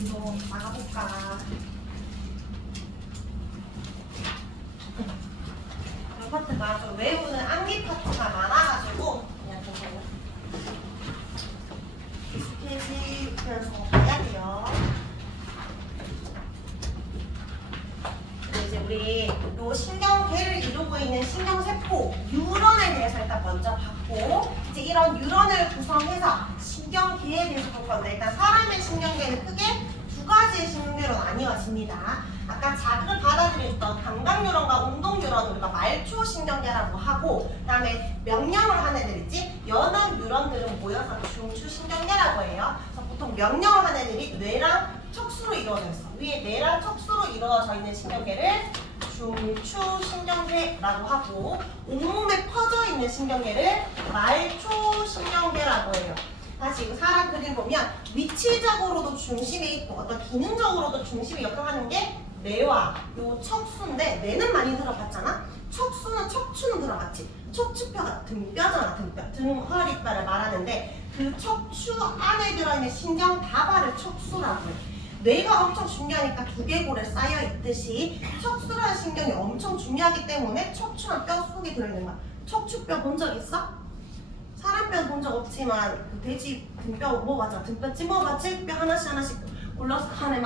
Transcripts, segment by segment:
이거 나가볼까? 이 파트가 좀 외우는 암기 파트가 많아가지고 그냥 보세요. 익숙해지면서 봐야 돼요. 이제 우리 요 신경계를 이루고 있는 신경세포 뉴런에 대해서 일단 먼저 봤고, 이제 이런 뉴런을 구성해서 신경계에 대해서 볼 건데, 일단 사람의 신경계는 크게 두 가지의 신경계로 나뉘어집니다. 아까 자극을 받아들였던 감각 뉴런과 운동 뉴런을 우리가 말초 신경계라고 하고, 그다음에 명령을 하는 애들 있지? 연합 뉴런들은 모여서 중추 신경계라고 해요. 그래서 보통 명령을 하는 애들이 뇌랑 척수로 이루어져 있어. 위에 뇌랑 척수로 이루어져 있는 신경계를 중추 신경계라고 하고, 온몸에 퍼져 있는 신경계를 말초 신경계라고 해요. 다시 이거 사람 그림 보면 위치적으로도 중심에 있고 어떤 기능적으로도 중심에 역할하는 게 뇌와 요 척수인데, 뇌는 많이 들어봤잖아. 척추는 들어봤지. 척추뼈가 등뼈잖아. 등, 허리, 이빨을 말하는데 그 척추 안에 들어있는 신경 다발을 척수라고 해. 뇌가 엄청 중요하니까 두개골에 쌓여 있듯이 척수라는 신경이 엄청 중요하기 때문에 척추랑 뼈 속에 들어있는 거야. 척추뼈 본 적 있어? 사람 뼈 본 적 없지만 그 돼지 등뼈 뭐 맞아, 등뼈 찜어봤지? 뼈 하나씩 골라서 안에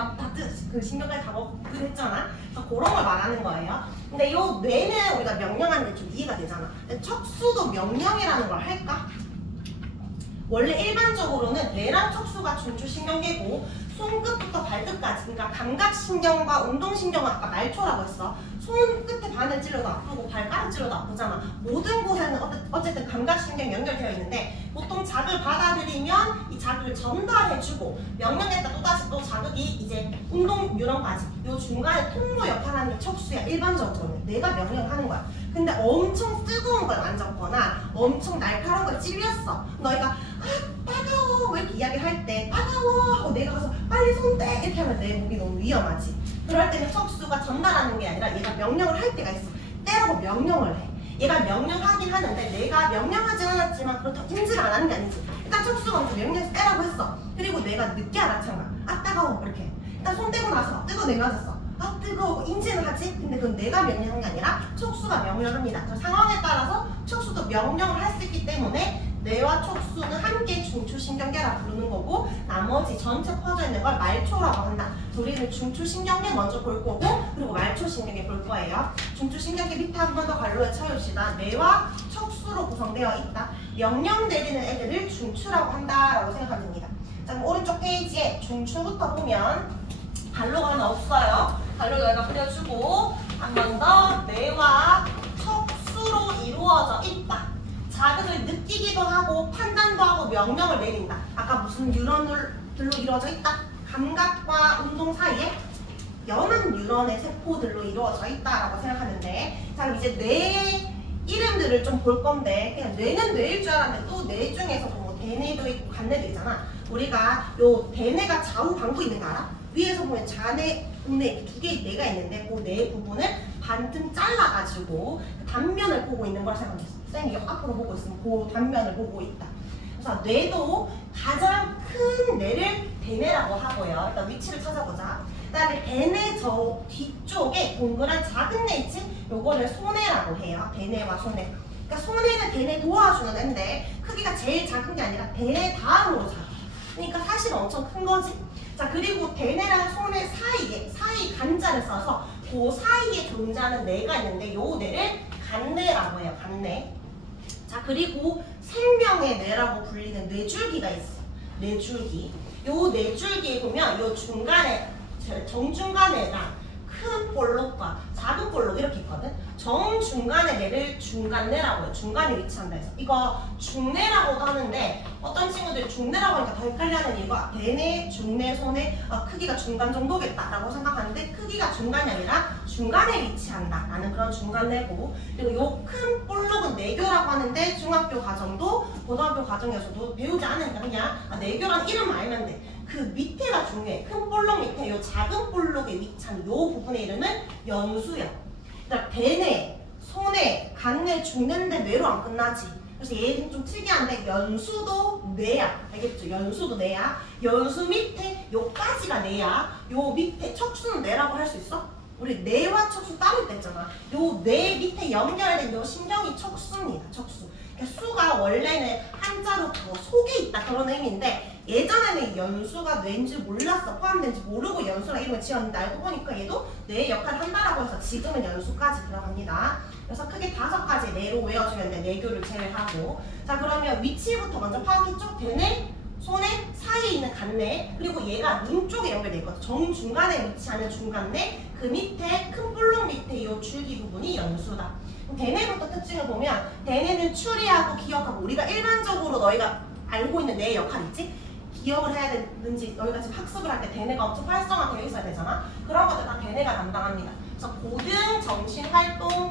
그 신경까지 다 먹고 했잖아. 그래서 그런 걸 말하는 거예요. 근데 요 뇌는 우리가 명령하는 게 좀 이해가 되잖아. 근데 척수도 명령이라는 걸 할까? 원래 일반적으로는 뇌랑 척수가 중추신경계고, 손끝부터 발끝까지, 그러니까 감각신경과 운동신경은 아까 말초라고 했어. 손끝에 바늘 찔러도 아프고 발가락 찔러도 아프잖아. 모든 곳에는 어쨌든 감각신경이 연결되어 있는데, 보통 자극을 받아들이면 이 자극을 전달해주고, 명령했다 또다시 또 자극이 이제 운동 뉴런까지 요 중간에 통로 역할하는 게 척수야. 일반적으로는 내가 명령하는 거야. 근데 엄청 뜨거운 걸 만졌거나 엄청 날카로운 걸 찔렸어. 너희가 따가워 왜 이렇게 이야기할 때 따가워 하고 내가 가서 빨리 손 떼 이렇게 하면 내 몸이 너무 위험하지. 그럴 때는 척수가 전달하는 게 아니라 얘가 명령을 할 때가 있어. 떼라고 명령을 해. 얘가 명령하긴 하는데 내가 명령하진 않았지만 그렇다고 인지를 안 하는 게 아니지. 일단 척수가 먼저 명령해서 떼라고 했어. 그리고 내가 늦게 알아챈 거야. 아 따가워 이렇게. 일단 손 떼고 나서 뜨거워내가졌어. 아 뜨거워 인지는 하지. 근데 그건 내가 명령한 게 아니라 척수가 명령합니다. 그 상황에 따라서 척수도 명령을 할 수 있기 때문에 뇌와 척수는 함께 중추신경계라 부르는 거고, 나머지 전체 퍼져 있는 걸 말초라고 한다. 우리는 중추신경계 먼저 볼 거고, 그리고 말초신경계 볼 거예요. 중추신경계 밑에 한 번 더 관로에 쳐봅시다. 뇌와 척수로 구성되어 있다. 명령 내리는 애들을 중추라고 한다라고 생각하면 됩니다. 자, 그럼 오른쪽 페이지에 중추부터 보면 관로가 하나 없어요. 관로 여기가 그려주고, 한 번 더 뇌와 척수로 이루어져 있다. 자극을 느끼기도 하고 판단도 하고 명령을 내린다. 아까 무슨 뉴런들로 이루어져 있다? 감각과 운동 사이에 연합 뉴런의 세포들로 이루어져 있다라고 생각하면 돼. 자, 그럼 이제 뇌 이름들을 좀 볼 건데, 그냥 뇌는 뇌일 줄 알았는데 또 뇌 중에서 뭐 대뇌도 있고 간뇌도 있잖아. 우리가 요 대뇌가 좌우 방구 있는 거 알아? 위에서 보면 좌뇌, 우뇌 두 개의 뇌가 있는데 그 뇌 부분을 반쯤 잘라가지고 그 단면을 보고 있는 거라 생각했어. 쌤이 앞으로 보고 있으면 그 단면을 보고 있다. 그래서 뇌도 가장 큰 뇌를 대뇌라고 하고요. 일단 위치를 찾아보자. 그 다음에 대뇌 저 뒤쪽에 동그란 작은 뇌 있지? 요거를 소뇌라고 해요. 대뇌와 소뇌. 그러니까 소뇌는 대뇌 도와주는 애인데 크기가 제일 작은 게 아니라 대뇌 다음으로 작아. 그러니까 사실 엄청 큰 거지. 자, 그리고 대뇌랑 소뇌 사이 간자를 써서 그 사이에 존재하는 뇌가 있는데 요 뇌를 간뇌라고 해요. 간뇌. 자, 그리고 생명의 뇌라고 불리는 뇌줄기가 있어. 뇌줄기. 요 뇌줄기에 보면 요 중간에 정중간에랑 큰 볼록과 작은 볼록 이렇게 있거든. 정중간의 뇌를 중간뇌라고 해요. 중간에 위치한다 해서. 이거 중뇌라고도 하는데 어떤 친구들이 중뇌라고 하니까 더 헷갈려하는 이유가 대뇌, 중뇌, 소뇌 크기가 중간 정도겠다라고 생각하는데 크기가 중간이 아니라 중간에 위치한다 라는 그런 중간뇌고, 그리고 요 큰 볼록은 뇌교라고 하는데 중학교 과정도 고등학교 과정에서도 배우지 않으니까 그냥 뇌교라는 이름만 알면 돼. 그 밑에가 중요해. 큰 볼록 밑에 요 작은 볼록에 위치한 요 부분의 이름은 연수야. 그러니까 대뇌, 소뇌, 간뇌, 중뇌인데 뇌로 안 끝나지. 그래서 얘는 좀 특이한데 연수도 뇌야. 알겠죠? 연수도 뇌야. 연수 밑에 요까지가 뇌야. 요 밑에 척수는 뇌라고 할 수 있어? 우리 뇌와 척수 따로 있다 했잖아. 요 뇌 밑에 연결된 요 신경이 척수입니다. 척수. 그러니까 수가 원래는 한자로 뭐 속에 있다 그런 의미인데 예전에는 연수가 뇌인지 몰랐어. 포함된지 모르고 연수라 이름을 지었는데 알고 보니까 얘도 뇌의 역할을 한다라고 해서 지금은 연수까지 들어갑니다. 그래서 크게 5가지 뇌로 외워주면 돼. 뇌교를 제외하고. 자, 그러면 위치부터 먼저 파악했죠? 대뇌, 손에 사이에 있는 간뇌, 그리고 얘가 눈 쪽에 연결돼 있거든. 정중간에 위치하는 중간뇌, 그 밑에 큰 볼록 밑에 이 줄기 부분이 연수다. 대뇌부터 특징을 보면 대뇌는 추리하고 기억하고 우리가 일반적으로 너희가 알고 있는 뇌의 역할 있지? 기억을 해야 되는지 너희가 지금 학습을 할 때 대뇌가 엄청 활성화되어 있어야 되잖아. 그런 것들 다 대뇌가 담당합니다. 그래서 고등 정신 활동을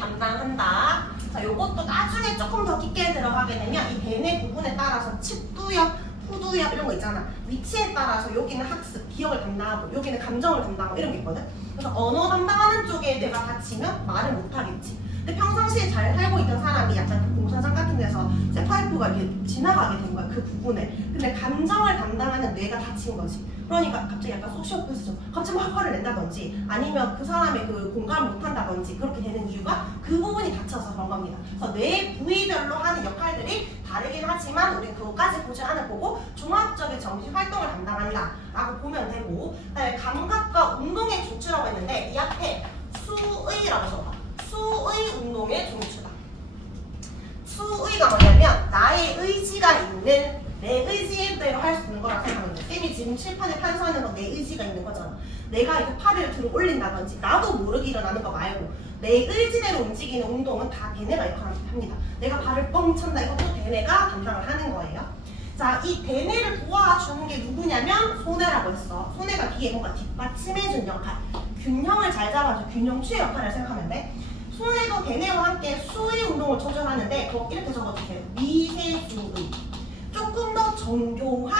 담당한다. 자, 요것도 나중에 조금 더 깊게 들어가게 되면 이 대뇌 부분에 따라서 측두엽, 후두엽 이런 거 있잖아. 위치에 따라서 여기는 학습, 기억을 담당하고 여기는 감정을 담당하고 이런 게 있거든. 그래서 언어 담당하는 쪽에 뇌가 다치면 말을 못 하겠지. 근데 평상시에 잘 살고 있던 사람이 약간 그 공사장 같은 데서 쇠파이프가 이렇게 지나가게 된 거야, 그 부분에. 근데 감정을 담당하는 뇌가 다친 거지. 그러니까 갑자기 약간 소시오패스죠. 갑자기 막 화를 낸다든지 아니면 그 사람이 그 공감을 못 한다든지 그렇게 되는 이유가 그 부분이 다쳐서 그런 겁니다. 그래서 뇌 부위별로 하는 역할들이 다르긴 하지만 우리는 그것까지 보지 않을 거고 종합적인 정신 활동을 담당한다 라고 보면 되고, 그다음에 감각과 운동의 중추라고 했는데 이 앞에 수의라고 써봐. 수의 운동의 중추다. 수의가 뭐냐면 나의 의지가 있는, 내 의지대로 할 수 있는 거라고 생각하면 돼. 쌤이 지금 칠판에 판서하는 건 내 의지가 있는 거잖아. 내가 이거 팔을 들어 올린다든지 나도 모르게 일어나는 거 말고 내 의지대로 움직이는 운동은 다 대뇌가 역할을 합니다. 내가 발을 뻥 찬다, 이것도 대뇌가 담당을 하는 거예요. 자, 이 대뇌를 도와주는 게 누구냐면 소뇌라고 했어. 소뇌가 뒤에 뭔가 뒷받침해준 역할, 균형을 잘 잡아줘. 균형추의 역할을 생각하면 돼. 소뇌도 대뇌와 함께 수의 운동을 조절하는데 그거 이렇게 적어주세요. 미세수의. 조금 더 정교한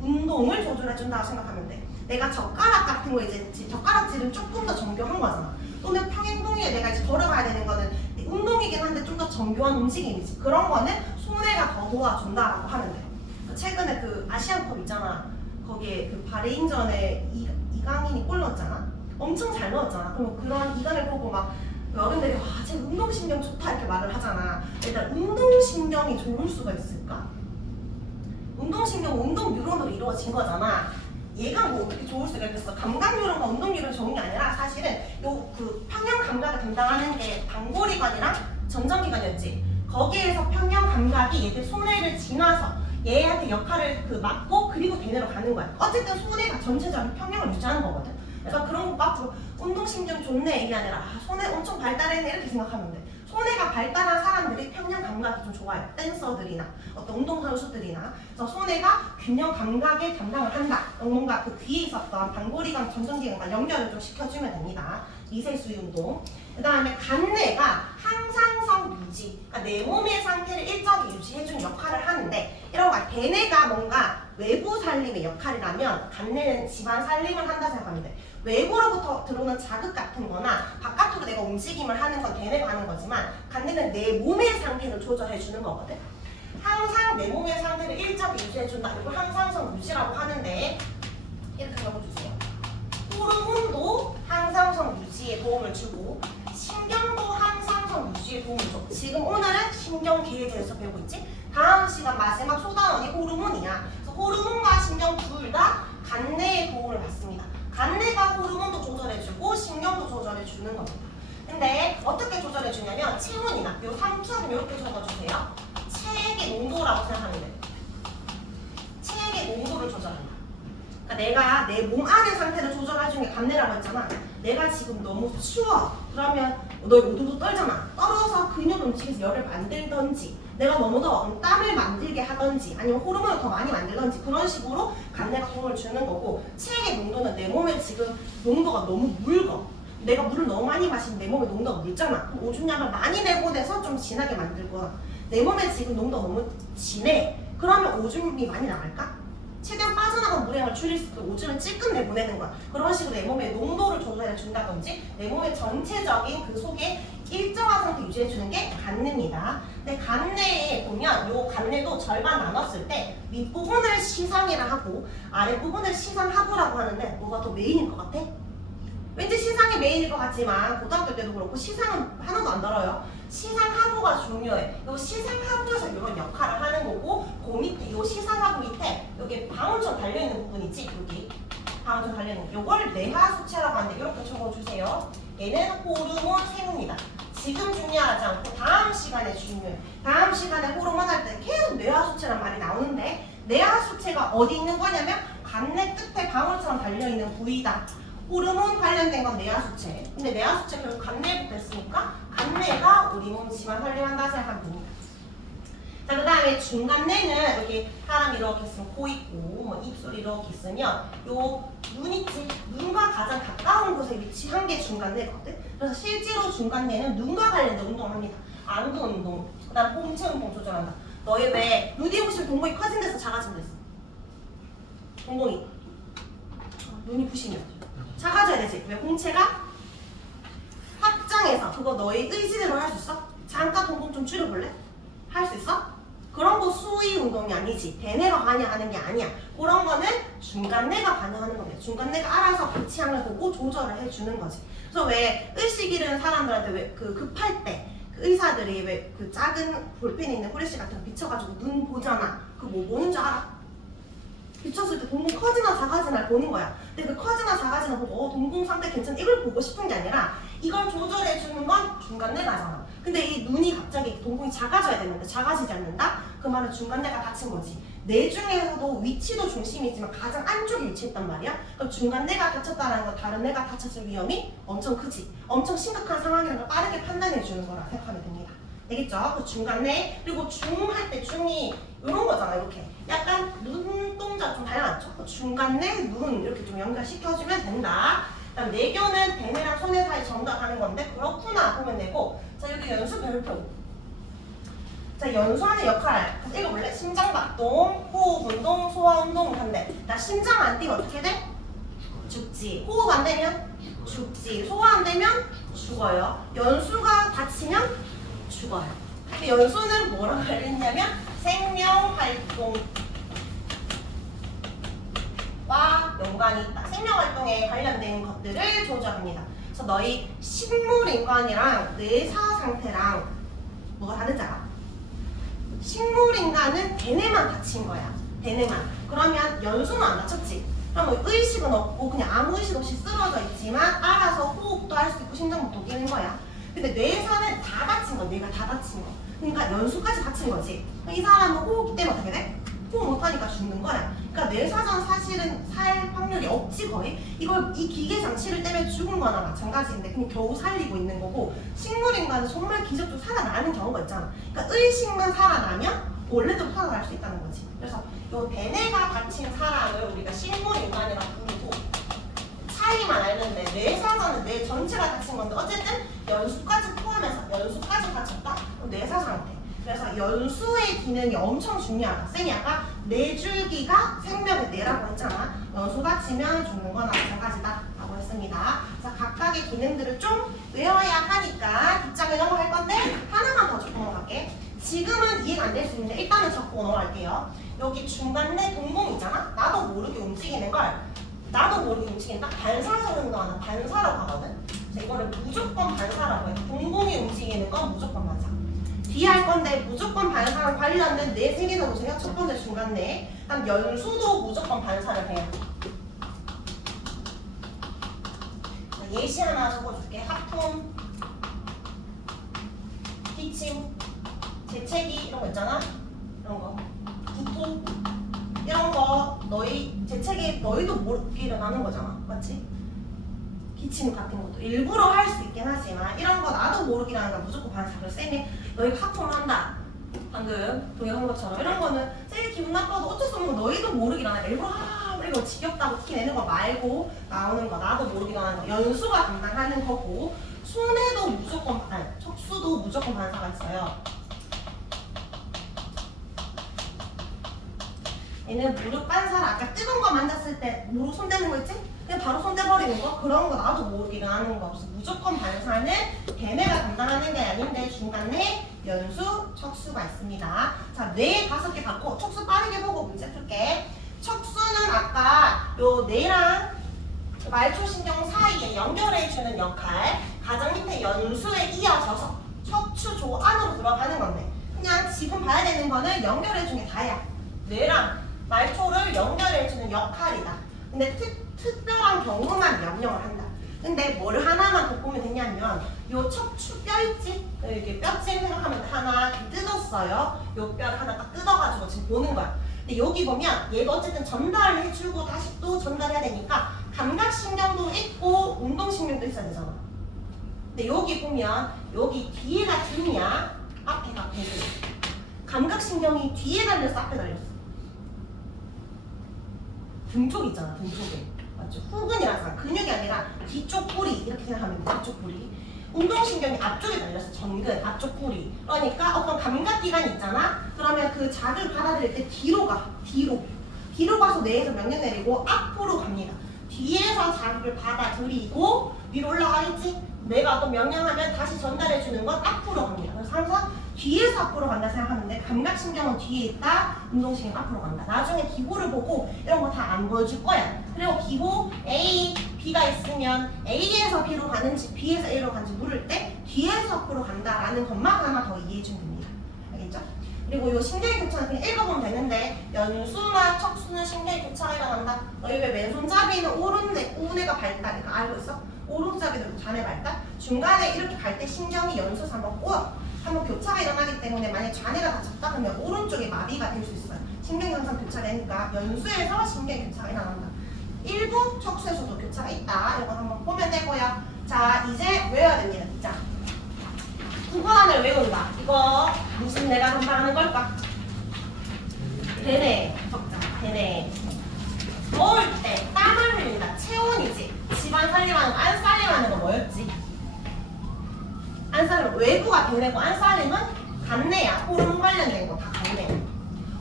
운동을 조절해준다고 생각하면 돼. 내가 젓가락 같은 거 이제 젓가락질은 조금 더 정교한 거잖아. 또는 평행동에 내가 이제 걸어가야 되는 거는 운동이긴 한데 좀 더 정교한 움직임이지. 그런 거는 소뇌가 더 도와준다라고 하면 돼. 최근에 그 아시안컵 있잖아. 거기에 그 바레인전에 이강인이 골 넣었잖아. 엄청 잘 넣었잖아. 그럼 그런 이강을 보고 막 어른들이 와, 쟤 운동신경 좋다 이렇게 말을 하잖아. 일단 운동신경이 좋을 수가 있을까? 운동신경은 운동 뉴런으로 이루어진 거잖아. 얘가 뭐 어떻게 좋을 수가 있겠어? 감각 뉴런과 운동 뉴런이 좋은 게 아니라 사실은 요 그 평형 감각을 담당하는 게 방골이관이랑 전정기관이었지. 거기에서 평형 감각이 얘들 소뇌를 지나서 얘한테 역할을 그 맡고 그리고 대뇌로 가는 거야. 어쨌든 소뇌가 전체적인 평형을 유지하는 거거든. 그래서 그런 거 앞으로 운동신경 좋네 이게 아니라 아, 소뇌 엄청 발달했네 이렇게 생각하면 돼. 소뇌가 발달한 사람들이 평형 감각이 좀 좋아요. 댄서들이나 어떤 운동선수들이나. 그래서 소뇌가 균형 감각에 담당을 한다. 뭔가 그 뒤에 있었던 방골이관, 전정기관과 연결을 좀 시켜주면 됩니다. 미세수의 운동. 그 다음에 간뇌가 항상성 유지, 그러니까 내 몸의 상태를 일정히 유지해주는 역할을 하는데 이런 거 대뇌가 뭔가 외부 살림의 역할이라면 간뇌는 집안 살림을 한다 생각하면 돼. 외부로부터 들어오는 자극 같은 거나 바깥으로 내가 움직임을 하는 건 대뇌가 하는 거지만 간뇌는 내 몸의 상태를 조절해 주는 거거든. 항상 내 몸의 상태를 일정히 유지해준다. 이걸 항상성 유지라고 하는데 이렇게 적어주세요. 호르몬도 항상성 유지에 도움을 주고 신경도 항상성 유지에 도움을 줘. 지금 오늘은 신경계에 대해서 배우고 있지? 다음 시간 마지막 소단원이 호르몬이야. 그래서 호르몬과 신경 둘 다 간뇌의 도움을 받습니다. 간뇌가 호르몬도 조절해주고 신경도 조절해주는 겁니다. 근데 어떻게 조절해주냐면 체온이나 요 상투는 이렇게 적어주세요. 체액의 농도라고 생각하면 돼요. 체액의 농도를 조절한다. 그러니까 내가 내 몸 안의 상태를 조절해주는 게 간뇌라고 했잖아. 내가 지금 너무 추워. 그러면 너 오도도 떨잖아. 떨어서 근육을 움직여서 열을 만들던지 내가 너무 더워 땀을 만들게 하던지 아니면 호르몬을 더 많이 만들던지 그런 식으로 간뇌가 도움을 주는 거고, 체액의 농도는 내 몸에 지금 농도가 너무 묽어. 내가 물을 너무 많이 마시면 내 몸에 농도가 묽잖아. 그럼 오줌량을 많이 내보내서 좀 진하게 만들거나 내 몸에 지금 농도가 너무 진해. 그러면 오줌이 많이 나갈까? 최대한 빠져나간 물량을 줄일 수 있도록 오줌을 찔끔 내보내는 거야. 그런 식으로 내 몸의 농도를 조절해 준다든지 내 몸의 전체적인 그 속에 일정한 상태 유지해주는 게 간내입니다. 근데 간내에 보면 요 간내도 절반 나눴을 때 윗부분을 시상이라 하고 아랫부분을 시상하부라고 하는데 뭐가 더 메인일 것 같아? 왠지 시상이 메인일 것 같지만 고등학교 때도 그렇고 시상은 하나도 안 다뤄요. 시상하부가 중요해. 요 시상하부에서 이런 역할을 하는 거고 그 밑에 요 시상하부 밑에 여기 방울처럼 달려있는 부분 있지? 여기 방울처럼 달려있는 요걸 내하수체라고 하는데 이렇게 적어주세요. 얘는 호르몬 세모입니다. 지금 중요하지 않고 다음 시간에 중요해. 다음 시간에 호르몬 할 때 계속 뇌하수체란 말이 나오는데 뇌하수체가 어디 있는 거냐면 간내 끝에 방울처럼 달려있는 부위다. 호르몬 관련된 건 뇌하수체. 근데 뇌하수체 결국 간내부터 했으니까 간내가 우리 몸 지방 살림한다 생각하면 됩니다. 자, 그 다음에 중간내는 이렇게 사람 이렇게 있으면 코 있고 뭐 입술 이렇게 있으면 요 눈 있지? 눈과 가장 가까운 곳에 위치한 게 중간내거든. 그래서 실제로 중간내는 눈과 관련된 운동을 합니다. 안구 운동, 그 다음 홍채 운동 조절한다. 너희 왜 눈이 부시면 동공이 커진 데서 작아진 데서 동공이 눈이 부시면 작아져야 되지. 왜 홍채가 확장해서 그거 너의 의지대로 할 수 있어? 잠깐 동공 좀 줄여볼래? 할 수 있어? 그런 거 수위 운동이 아니지. 대뇌가 관여하는 게 아니야. 그런 거는 중간뇌가 관여하는 겁니다. 중간뇌가 알아서 배치향을 보고 조절을 해주는 거지. 그래서 왜 의식 잃은 사람들한테 왜 그 급할 때 그 의사들이 왜 그 작은 볼펜에 있는 후레쉬 같은 거 비춰가지고 눈 보잖아. 그 뭐 보는 줄 알아? 비쳤을 때 동공 커지나 작아지나 보는 거야. 근데 그 커지나 작아지나 보고 동공 상태 괜찮아 이걸 보고 싶은 게 아니라 이걸 조절해주는 건 중간뇌가잖아. 근데 이 눈이 갑자기 동공이 작아져야 되는데 작아지지 않는다? 그 말은 중간뇌가 다친 거지. 뇌 중에서도 위치도 중심이지만 가장 안쪽에 위치했단 말이야. 그럼 중간뇌가 다쳤다는 건 다른 뇌가 다쳤을 위험이 엄청 크지. 엄청 심각한 상황이라는 걸 빠르게 판단해 주는 거라 생각하면 됩니다. 되겠죠? 그 중간뇌 그리고 중 할 때 중이 이런 거잖아. 이렇게 약간 눈동자 좀 닮았죠? 중간뇌 눈 이렇게 좀 연결시켜주면 된다. 그다음 내교는 대뇌랑 소뇌 사이 전달하는 건데 그렇구나 보면 되고. 자, 여기 연수 별표. 자, 연수하는 역할 읽어볼래? 심장박동, 호흡운동, 소화운동 한대. 나 심장 안 뛰면 어떻게 돼? 죽지. 호흡 안 되면? 죽지. 소화 안 되면? 죽어요. 연수가 다치면? 죽어요. 근데 연수는 뭐랑 관련있냐면 생명활동과 연관이 있다. 생명활동에 관련된 것들을 조절합니다. 그래서 너희 식물인간이랑 뇌사 상태랑 뭐가 다른지 알아? 식물인간은 대뇌만 다친 거야. 대뇌만. 그러면 연수는 안 다쳤지. 그럼 뭐 의식은 없고 그냥 아무 의식 없이 쓰러져 있지만 알아서 호흡도 할 수 있고 심장도 뛰는 거야. 근데 뇌사는 다 다친 거, 뇌가 다 다친 거. 그러니까 연수까지 다친 거지. 이 사람은 호흡기 때문에 어떻게 돼? 호흡 못하니까 죽는 거야. 그러니까 뇌사전 사실은 살 확률이 없지 거의. 이걸 이 기계 장치를 때문에 죽은 거나 마찬가지인데 그냥 겨우 살리고 있는 거고 식물인간은 정말 기적적으로 살아나는 경우가 있잖아. 그러니까 의식만 살아나면 원래도 살아날 수 있다는 거지. 그래서 요 대뇌가 다친 사람을 우리가 식물인간이라고 부르고 차이만 알는데 뇌사전은 뇌 전체가 다친 건데 어쨌든 연수까지 포함해서 연수까지 다쳤다? 그럼 뇌사 상태. 그래서 연수의 기능이 엄청 중요하다. 쌤이 아까 뇌줄기가 생명의 뇌라고 했잖아. 연수가 치면 죽는 거나 마찬가지다 라고 했습니다. 자, 각각의 기능들을 좀 외워야 하니까 뒷장을 넘어갈 건데 하나만 더 적고 넘어갈게. 지금은 이해가 안 될 수 있는데 일단은 적고 넘어갈게요. 여기 중간내 동공 있잖아? 나도 모르게 움직이는 걸 나도 모르게 움직이는 딱 반사적으로 운동하는 반사라고 하거든. 그래서 이거를 무조건 반사라고 해. 동공이 움직이는 건 무조건 반사. 뒤에 할 건데 무조건 반사랑 관련된 네 세계사 보세요. 첫 번째 중간내. 한 연수도 무조건 반사를 해요. 예시 하나 적어줄게. 하품, 기침, 재채기 이런 거 있잖아. 이런 거. 구토 이런 거 너희 재채기 너희도 모르게 일어나는 거잖아. 맞지? 기침 같은 것도 일부러 할 수 있긴 하지만 이런 거 나도 모르게 하는 거 무조건 반사를 쌤이 너희 하품한다. 방금 동영한 것처럼 이런 거는 쌤이 기분 나빠도 어쩔 수 없는 거 너희도 모르게 일어나. 일부러 이거 지겹다고 티 내는 거 말고 나오는 거 나도 모르게 일어나는 거 연수가 담당하는 거고 손에도 무조건 척수도 무조건 반사가 있어요. 얘는 무릎 반사를 아까 뜨거운 거 만졌을 때 무릎 손대는 거 있지? 그냥 바로 손대버리는 거? 그런 거 나도 모르게 일어나는 거 없어. 무조건 반사는 대뇌가 담당하는 게 아닌데 중간에 연수, 척수가 있습니다. 자, 뇌 5개 갖고 척수 빠르게 보고 문제 풀게. 척수는 아까 요 뇌랑 말초신경 사이에 연결해주는 역할, 가장 밑에 연수에 이어져서 척추조 안으로 들어가는 건데 그냥 지금 봐야 되는 거는 연결해주는 게 다야. 뇌랑 말초를 연결해주는 역할이다. 근데 특별한 경우만 명령을 한다. 근데 뭘 하나만 더 보면 되냐면 요 척추 뼈 있지? 이렇게 뼈찜 생각하면 하나 뜯었어요. 요 뼈 하나 딱 뜯어가지고 지금 보는 거야. 근데 여기 보면 얘가 어쨌든 전달해주고 다시 또 전달해야 되니까 감각신경도 있고 운동신경도 있어야 되잖아. 근데 여기 보면 여기 뒤에가 등이야, 앞에가 배등. 감각신경이 뒤에 달렸어, 앞에 달렸어? 등 쪽 있잖아, 등 쪽에. 맞죠? 후근이라서 근육이 아니라 뒤쪽 뿌리 이렇게 생각하면 돼. 뒤쪽 뿌리. 운동신경이 앞쪽에 달렸어. 전근, 앞쪽 뿌리. 그러니까 어떤 감각기관이 있잖아. 그러면 그 자극을 받아들일 때 뒤로 가. 뒤로 가서 뇌에서 명령 내리고 앞으로 갑니다. 뒤에서 자극을 받아들이고 위로 올라가겠지? 뇌가 어떤 명령하면 다시 전달해주는 건 앞으로 갑니다. 그래서 항상 뒤에서 앞으로 간다 생각하는데 감각신경은 뒤에 있다, 운동신경 앞으로 간다. 나중에 기호를 보고 이런 거 다 안 보여줄 거야. 그리고 기호 A, B가 있으면 A에서 B로 가는지 B에서 A로 가는지 물을 때 뒤에서 앞으로 간다라는 것만 하나 더 이해해주면 됩니다. 알겠죠? 그리고 이 신경의 교차는 그냥 읽어보면 되는데 연수나 척수는 신경의 교차가 일어난다. 너희 왜 왼손잡이는 우뇌가 발달이니까 알고 있어? 오른손잡이는 좌뇌 발달? 중간에 이렇게 갈 때 신경이 연수에서 한번 교차가 일어나기 때문에 만약 좌뇌가 다쳤다 그러면 오른쪽에 마비가 될 수 있어요. 신경이 항상 교차되니까 연수에서 신경의 교차가 일어난다. 일부 척수에서도 교차가 있다. 이거 한번 보면 되고요. 자, 이제 외워야 됩니다. 자, 구분안을 외운다. 이거 무슨 뇌가 담당하는 걸까? 대뇌. 적자. 대뇌. 더울 때 땀을 흘린다. 체온이지. 집안 살림하는 거, 안 살림하는 거 뭐였지? 안살림 외부가 대뇌고 안살림은 간내야. 호르몬 관련된 거 다 간내.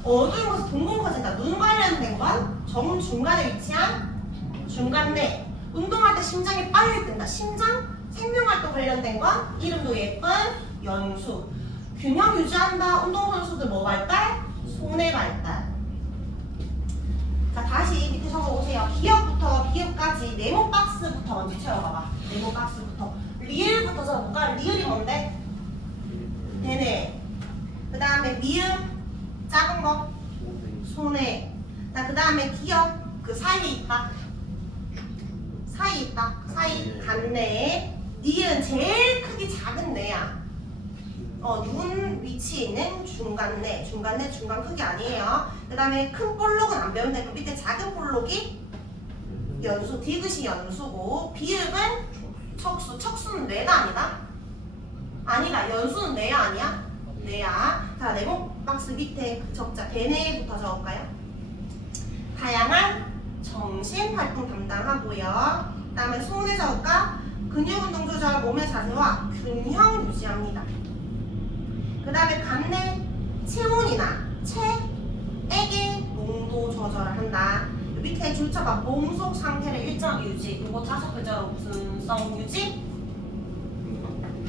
어두운 곳에서 동공 커진다. 눈 관련된 건 정중간에 위치한 중간내. 운동할 때 심장이 빨리 뜬다. 심장 생명활동 관련된 건 이름도 예쁜 연수. 균형 유지한다. 운동선수들 뭐 발달? 손해 발달. 자, 다시 밑에 적어보세요. 기억부터 비읍까지 네모 박스부터 먼저 채워봐봐. 네모 박스부터. 리을부터 적어볼까? 리을이 뭔데? 대뇌. 그 다음에 미음 작은 거 손해. 자, 그 다음에 기억 그 사이에 있다. 사이 간내. 니은 제일 크기 작은 뇌야. 눈 위치에 있는 중간내. 중간 크기 아니에요. 그 다음에 큰 볼록은 안 배우면 되고 밑에 작은 볼록이 연수, 디귿이 연수고 비읍은 척수는 뇌가 아니다? 아니다. 연수는 뇌야 아니야? 뇌야. 자, 네모 박스 밑에 적자 대뇌부터 적을까요? 다양한 정신활동 담당하고요. 그 다음에 손에 적을까? 근육운동 조절, 몸의 자세와 균형 유지합니다. 그 다음에 간내, 체온이나 체액의 농도 조절을 한다. 밑에 줄쳐봐. 몸속 상태를 일정 유지. 이거 5글자로 무슨 성 유지?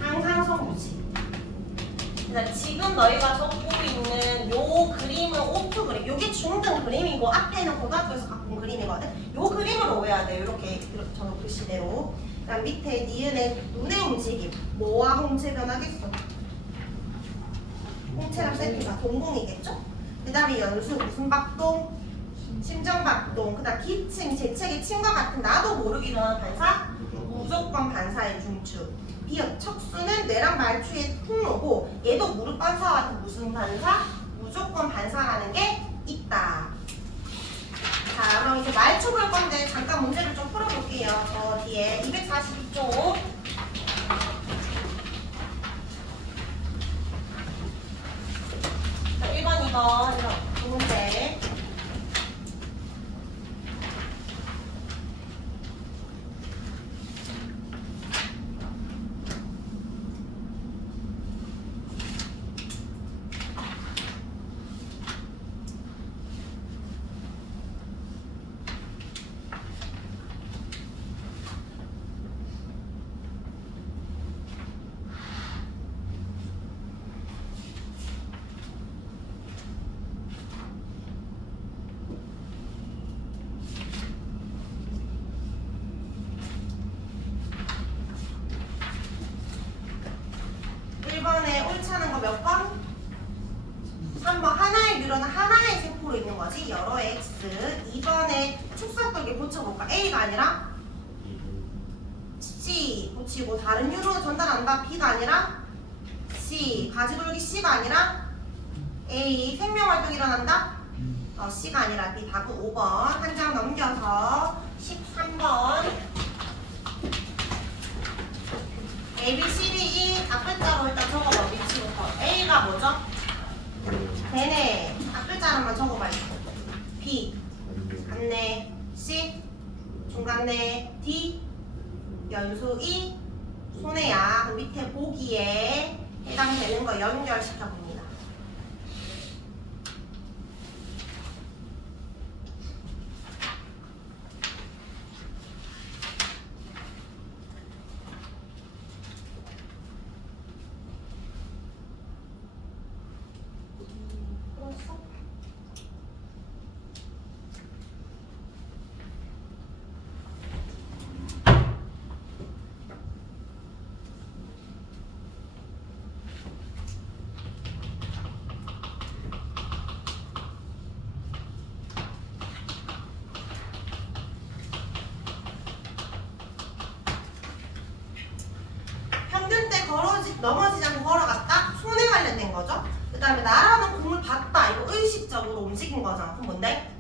항상성 유지. 그러니까 지금 너희가 적고 있는 요 그림은 오프 그림. 요게 중등 그림이고 앞에는 고등학교에서 갖고 온 그림이거든. 요 그림을 외워야 돼요. 이렇게 저는 글씨대로. 그다음 밑에 니은의 눈의 움직임. 뭐와 홍채 변하겠어? 홍채랑 세피가 동공이겠죠? 그 다음에 연수 무슨 박동? 심정박동. 그 다음 기침, 재채기, 침과 같은 나도 모르게 일어나는 반사? 무조건 반사의 중추. 비읍, 척수는 뇌랑 말추의 통로고 얘도 무릎 반사와 같은 무슨 반사? 무조건 반사라는 게 있다. 자, 그럼 이제 말초 볼 건데 잠깐 문제를 좀 풀어볼게요. 저 뒤에 242쪽. 자, 1번, 2번 두 문제. 3번 하나의 뉴런은 하나의 세포로 있는 거지. 여러 X. 2번에 축소돌기 고쳐볼까? A가 아니라 C 고치고 다른 뉴런을 전달한다. B가 아니라 C. 가지돌기 C가 아니라 A. 생명활동 일어난다. C가 아니라 B. 답은 5번. 한 장 넘겨서 13번. A, B, C, D, E 앞글자로 일단 적어봐. 위치부터. A가 뭐죠? 되네. 앞글자로만 적어봐. B. 안내. C. 중간내. D. 연수. E. 손해야. 그 밑에 보기에 해당되는 거 연결시켜봅니다. 넘어지지 않고 걸어갔다? 손에 관련된 거죠. 그 다음에 나라는 공을 봤다. 이거 의식적으로 움직인 거잖아. 그럼 뭔데?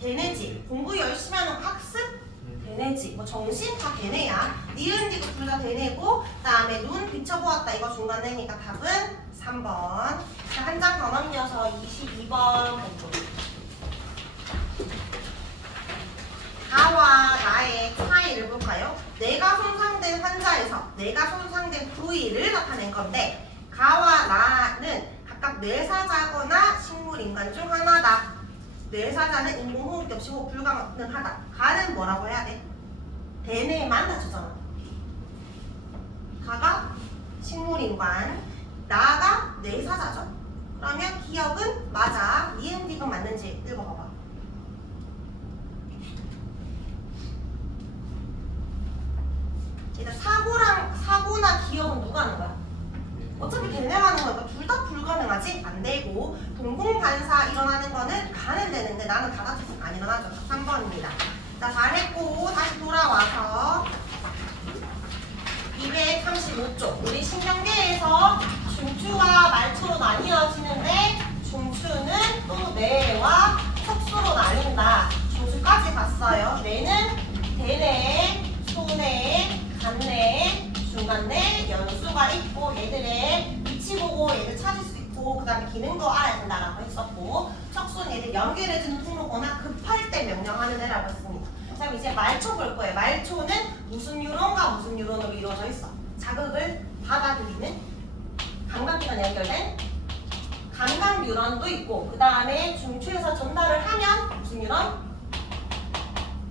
되네지. 공부 열심히 하는 학습? 되네지. 뭐 정신 다 되네야. 니은 지도 둘 다 되네고, 그 다음에 눈 비춰보았다. 이거 중간내니까 답은 3번. 한 장 더 넘겨서 22번 볼게요. 나와 나의 차이를 볼까요? 내가 손상된 환자에서 내가 손상된 부위를 나타낸 건데, 가와 나는 각각 뇌사자거나 식물인간 중 하나다. 뇌사자는 인공호흡기 없이 호흡 불가능하다. 가는 뭐라고 해야 돼? 대뇌만 낮추잖아. 가가 식물인간, 나가 뇌사자죠. 그러면 기억은 맞아. 니은 디귿 맞는지 읽어봐봐. 일단 사고나 기억은 누가 하는 거야? 어차피 걔네가 하는 거니까 둘 다 불가능하지? 안 되고, 동공반사 일어나는 거는 가는 되는데 나는 다 같아서 안 일어나죠. 3번입니다. 자, 잘했고 다시 돌아와서 235쪽. 우리 신경계에서 중추와 말초로 나뉘어지는데, 중추는 또 뇌와 척수로 나뉜다. 중추까지 봤어요. 뇌는 대뇌, 소뇌, 간뇌, 중간뇌, 연수가 있고, 얘들의 위치 보고 얘들 찾을 수 있고, 그 다음에 기능도 알아야 된다라고 했었고, 척수는 얘들 연결해주는 통로거나 급할 때 명령하는 애라고 했습니다. 자, 그럼 이제 말초 볼 거예요. 말초는 무슨 뉴런과 무슨 뉴런으로 이루어져 있어? 자극을 받아들이는 감각기관에 연결된 감각 뉴런도 있고, 그 다음에 중추에서 전달을 하면 무슨 뉴런?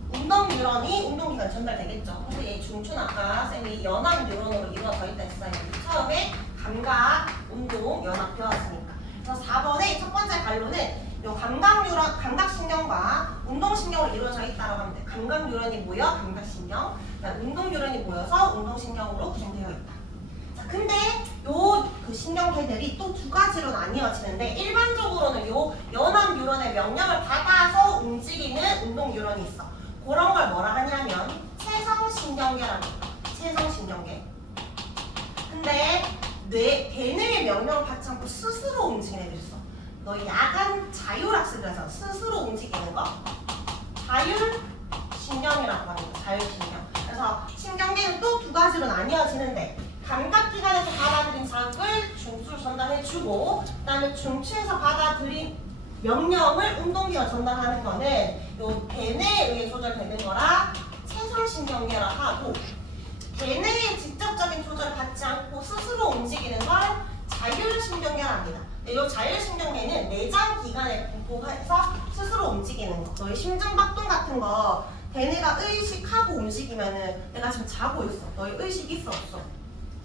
운동 뉴런이 운동기관에 전달되겠죠. 그래서 얘 중추는 아까 쌤이 연합 뉴런으로 이루어져 있다 했어요. 처음에 감각, 운동, 연합 배웠으니까. 그래서 4번의 첫 번째 관로는 요 감각 뉴런, 감각신경과 운동신경으로 이루어져 있다고 하면 돼. 감각 뉴런이 모여 감각신경, 운동 뉴런이 모여서 운동신경으로 구성되어 있다. 자, 근데 요 그 신경계들이 또 두 가지로 나뉘어지는데, 일반적으로는 요 연합 뉴런의 명령을 받아서 움직이는 운동 뉴런이 있어. 그런 걸 뭐라 하냐면 체성신경계라고 해요. 체성신경계. 근데 대뇌의 명령을 받지 않고 스스로 움직이는 애들 있어. 너 야간 자율학습이라서 스스로 움직이는 거 자율신경이라고 하는 거. 자율신경. 그래서 신경계는 또 두 가지로 나뉘어지는데, 감각기관에서 받아들인 자극을 중추로 전달해주고, 그 다음에 중추에서 받아들인 명령을 운동기관 전달하는 거는 요 대뇌에 의해 조절되는 거라 체성신경계라 하고, 대뇌의 직접적인 조절을 받지 않고 스스로 움직이는 걸 자율신경계라 합니다. 이 자율신경계는 내장기관에 분포해서 스스로 움직이는 거. 너의 심장박동 같은 거 대뇌가 의식하고 움직이면은 내가 지금 자고 있어. 너의 의식 있어 없어?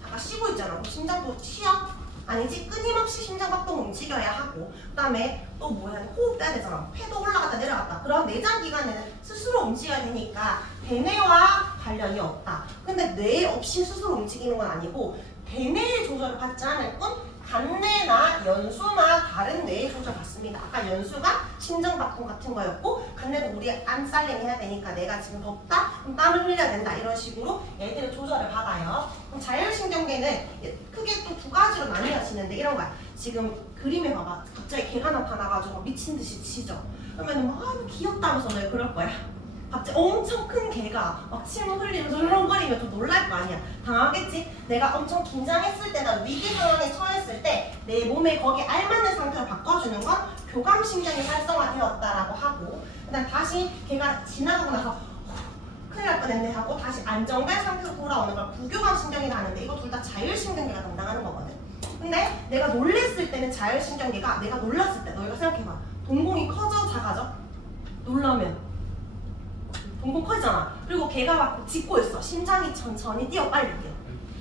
잠깐 쉬고 있잖아. 그럼 심장도 쉬어? 아니지. 끊임없이 심장박동 움직여야 하고, 그 다음에 또 뭐야? 호흡 돼야 되잖아. 폐도 올라갔다 내려갔다. 그럼 내장기관에는 스스로 움직여야 되니까 대뇌와 관련이 없다. 근데 뇌 없이 스스로 움직이는 건 아니고, 대뇌의 조절을 받지 않을 뿐 간뇌나 연수나 다른 뇌의 조절을 있습니다. 아까 연수가 심장박동 같은 거였고 근데도 우리 안살림 해야 되니까 내가 지금 덥다? 그럼 땀을 흘려야 된다. 이런 식으로 얘들의 조절을 받아요. 그럼 자율신경계는 크게 또 두 가지로 나뉘어지는데 이런 거야. 지금 그림에 봐봐. 갑자기 개가 나타나가지고 미친 듯이 치죠. 그러면 막 귀엽다면서 왜 그럴 거야? 갑자기 엄청 큰 개가 막 침을 흘리면서 헐렁거리면 좀 놀랄 거 아니야. 당하겠지? 내가 엄청 긴장했을 때나 위기 상황에 처했을 때 내 몸에 거기에 알맞는 상태로 바꿔주는 건 교감신경이 활성화되었다라고 하고 그다음 다시 걔가 지나가고 나서 큰일 날 뻔했네 하고 다시 안정된 상태로 돌아오는 걸 부교감신경이라 하는데 이거 둘 다 자율신경계가 담당하는 거거든. 근데 내가 놀랬을 때는 자율신경계가 내가 놀랐을 때 너희가 생각해봐. 동공이 커져 작아져? 놀라면 동공 커지잖아. 그리고 걔가 막 짖고 있어. 심장이 천천히 뛰어 빨리 뛰어.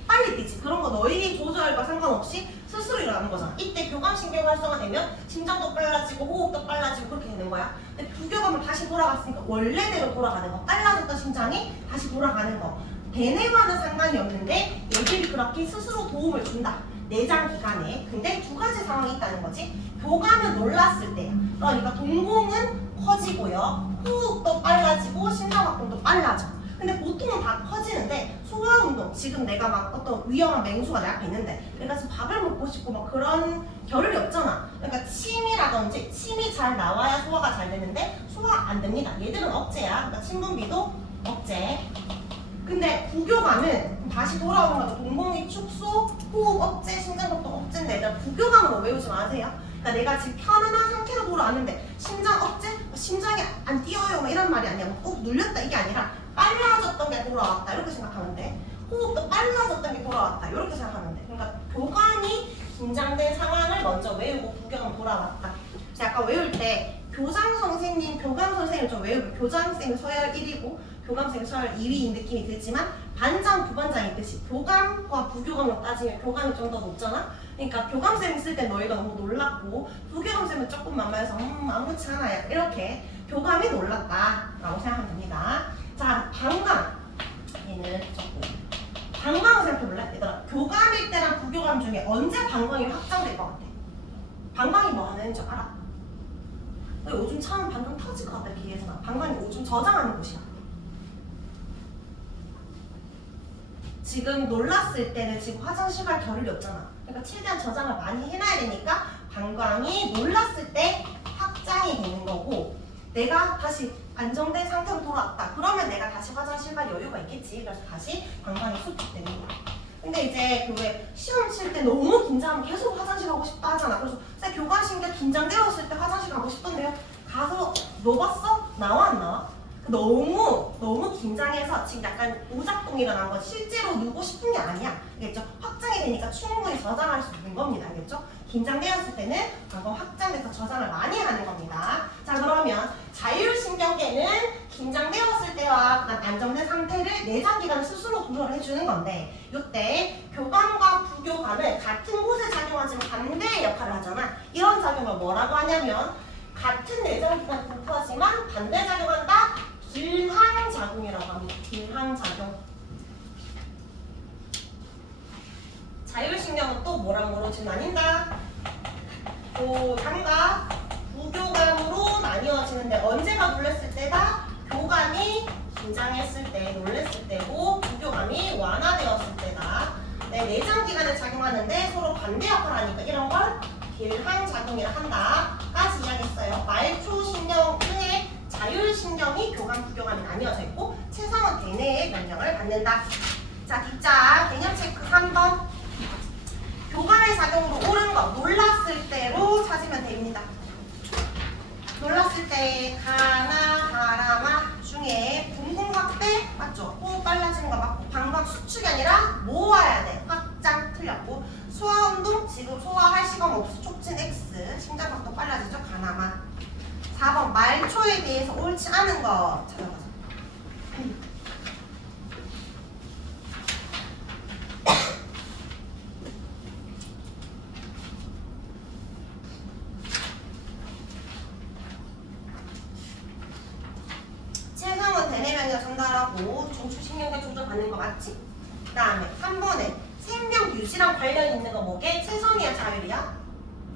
빨리 뛰지. 그런 거 너희 조절과 상관없이 스스로 일어나는 거잖아. 이때 교감신경 활성화되면 심장도 빨라지고 호흡도 빨라지고 그렇게 되는 거야. 근데 부교감은 다시 돌아갔으니까 원래대로 돌아가는 거. 빨라졌던 심장이 다시 돌아가는 거. 대뇌와는 상관이 없는데 얘들이 그렇게 스스로 도움을 준다. 내장 기관에. 근데 두 가지 상황이 있다는 거지. 교감은 놀랐을 때야. 그러니까 동공은 커지고요. 호흡도 빨라지고 심장박동도 빨라져. 근데 보통은 다 커지는데 소화운동 지금 내가 막 어떤 위험한 맹수가 내 앞에 있는데 내가 지금 밥을 먹고 싶고 막 그런 겨를이 없잖아. 그러니까 침이라든지 침이 잘 나와야 소화가 잘 되는데 소화 안 됩니다. 얘들은 억제야. 그러니까 침분비도 억제. 근데 부교감은 다시 돌아오는 거도 동공이 축소, 호흡 억제, 심장박동 억제인데 일단 부교감으로 외우지 마세요. 그러니까 내가 지금 편안한 상태로 돌아왔는데 심장 억제? 심장이 안 뛰어요 막 이런 말이 아니야. 꼭 눌렸다 이게 아니라 빨라졌던 게 돌아왔다 이렇게 생각하면 돼. 호흡도 빨라졌던 게 돌아왔다 이렇게 생각하면 돼. 그러니까 교감이 긴장된 상황을 먼저 외우고 부교감 돌아왔다. 그래서 아까 외울 때 교장 선생님, 교감 선생님 좀 외우고 교장 선생님 서열 1위고 교감 선생님 서열 2위인 느낌이 들지만 반장, 부반장 있듯이 교감과 부교감으로 따지면 교감이 좀 더 높잖아. 그러니까 교감 쌤 있을 때 너희가 너무 놀랐고 부교감 쌤은 조금 만만해서 아무렇지 않아요. 이렇게 교감이 놀랐다라고 생각하면 됩니다. 자, 방광. 얘는 조금 방광을 생각해볼래? 얘들아, 교감일 때랑 부교감 중에 언제 방광이 확장될 것 같아? 방광이 뭐 하는 줄 알아? 오줌 차면 방광 터질 것 같다 기계에서. 방광이 오줌 저장하는 곳이야. 지금 놀랐을 때는 지금 화장실 갈 겨를이 없잖아. 그러니까 최대한 저장을 많이 해놔야 되니까 방광이 놀랐을 때 확장이 되는 거고 내가 다시 안정된 상태로 돌아왔다. 그러면 내가 다시 화장실 갈 여유가 있겠지. 그래서 다시 방광이 수축되는 거야. 근데 이제 그 왜 시험 칠 때 너무 긴장하면 계속 화장실 가고 싶다 하잖아. 그래서 쌤 교감신경 긴장되었을 때 화장실 가고 싶던데요. 가서 너 봤어? 나와 안 나와? 너무 긴장해서 지금 약간 오작동이 일어난 건 실제로 누고 싶은 게 아니야. 알겠죠? 확장이 되니까 충분히 저장할 수 있는 겁니다. 알겠죠? 긴장되었을 때는 방금 확장돼서 저장을 많이 하는 겁니다. 자, 그러면 자율신경계는 긴장되었을 때와 안정된 상태를 내장기관을 스스로 조절을 해주는 건데 이때 교감과 부교감은 같은 곳에 작용하지만 반대의 역할을 하잖아. 이런 작용을 뭐라고 하냐면 같은 내장기관이 분포하지만 반대작용한다. 길항작용이라고 합니다. 길항작용. 자율신경은 또 뭐로 지금 나뉜다? 교감과 부교감으로 나뉘어지는데 언제가 놀랬을 때다? 교감이 긴장했을 때, 놀랬을 때고 부교감이 완화되었을 때다. 네, 내장기관에 작용하는데 서로 반대 역할을 하니까 이런 걸 길항작용이라 한다까지 이야기했어요. 말초신경의 자율신경이 교감, 부교감이 나뉘어져 있고 체성은 대뇌의 명령을 받는다. 자, 뒷자 개념 체크 3번. 교감의 작용으로 옳은 거 놀랐을 때로 찾으면 됩니다. 놀랐을 때 가나, 바라마 중에 분공 확대 맞죠? 호흡 빨라지는 거 맞고 방광 수축이 아니라 모아야 돼. 확장 틀렸고 소화운동 지금 소화할 시간 없어. 촉진 X 심장박도 빨라지죠? 가나마. 4번 말초에 대해서 옳지 않은 거 찾아가자. 체성은 대뇌명령 전달하고 중추신경계 조절받는 거 맞지? 그 다음에 3번에 생명 유지랑 관련 있는 거 뭐게? 체성이야 자율이야?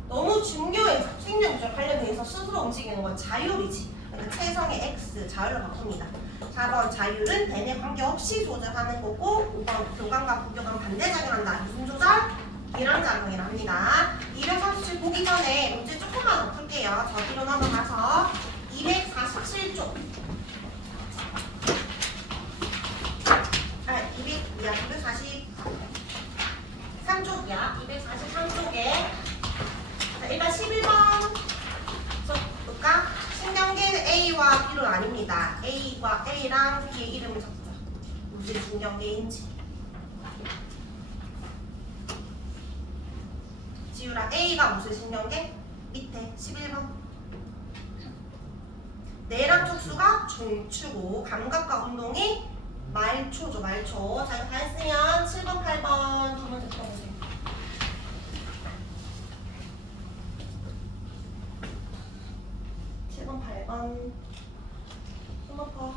너무 중요해. 생명 유지랑 관련된 대해서 스스로 움직이는 건 자율이지. 그러니까 체성의 X 자율로 바꿉니다. 4번 자율은 대내 관계없이 조절하는 거고 5번 교감과 부교감 반대작용한다. 무슨 조절? 기량작용이라 합니다. 237 보기 전에 문제 조금만 더 풀게요. 저 뒤로 넘어가서 247쪽 243쪽이야. 243쪽에 일단 11번 볼까? 신경계는 A와 B로 아닙니다. A랑 B의 이름을 적자. 무슨 신경계인지. 지우라. A가 무슨 신경계? 밑에 11번. 내랑 촉수가 중추고 감각과 운동이 말초죠. 말초. 자, 이거 다 했으면 7번, 8번 두 문제 풀어보세요. 스머퍼.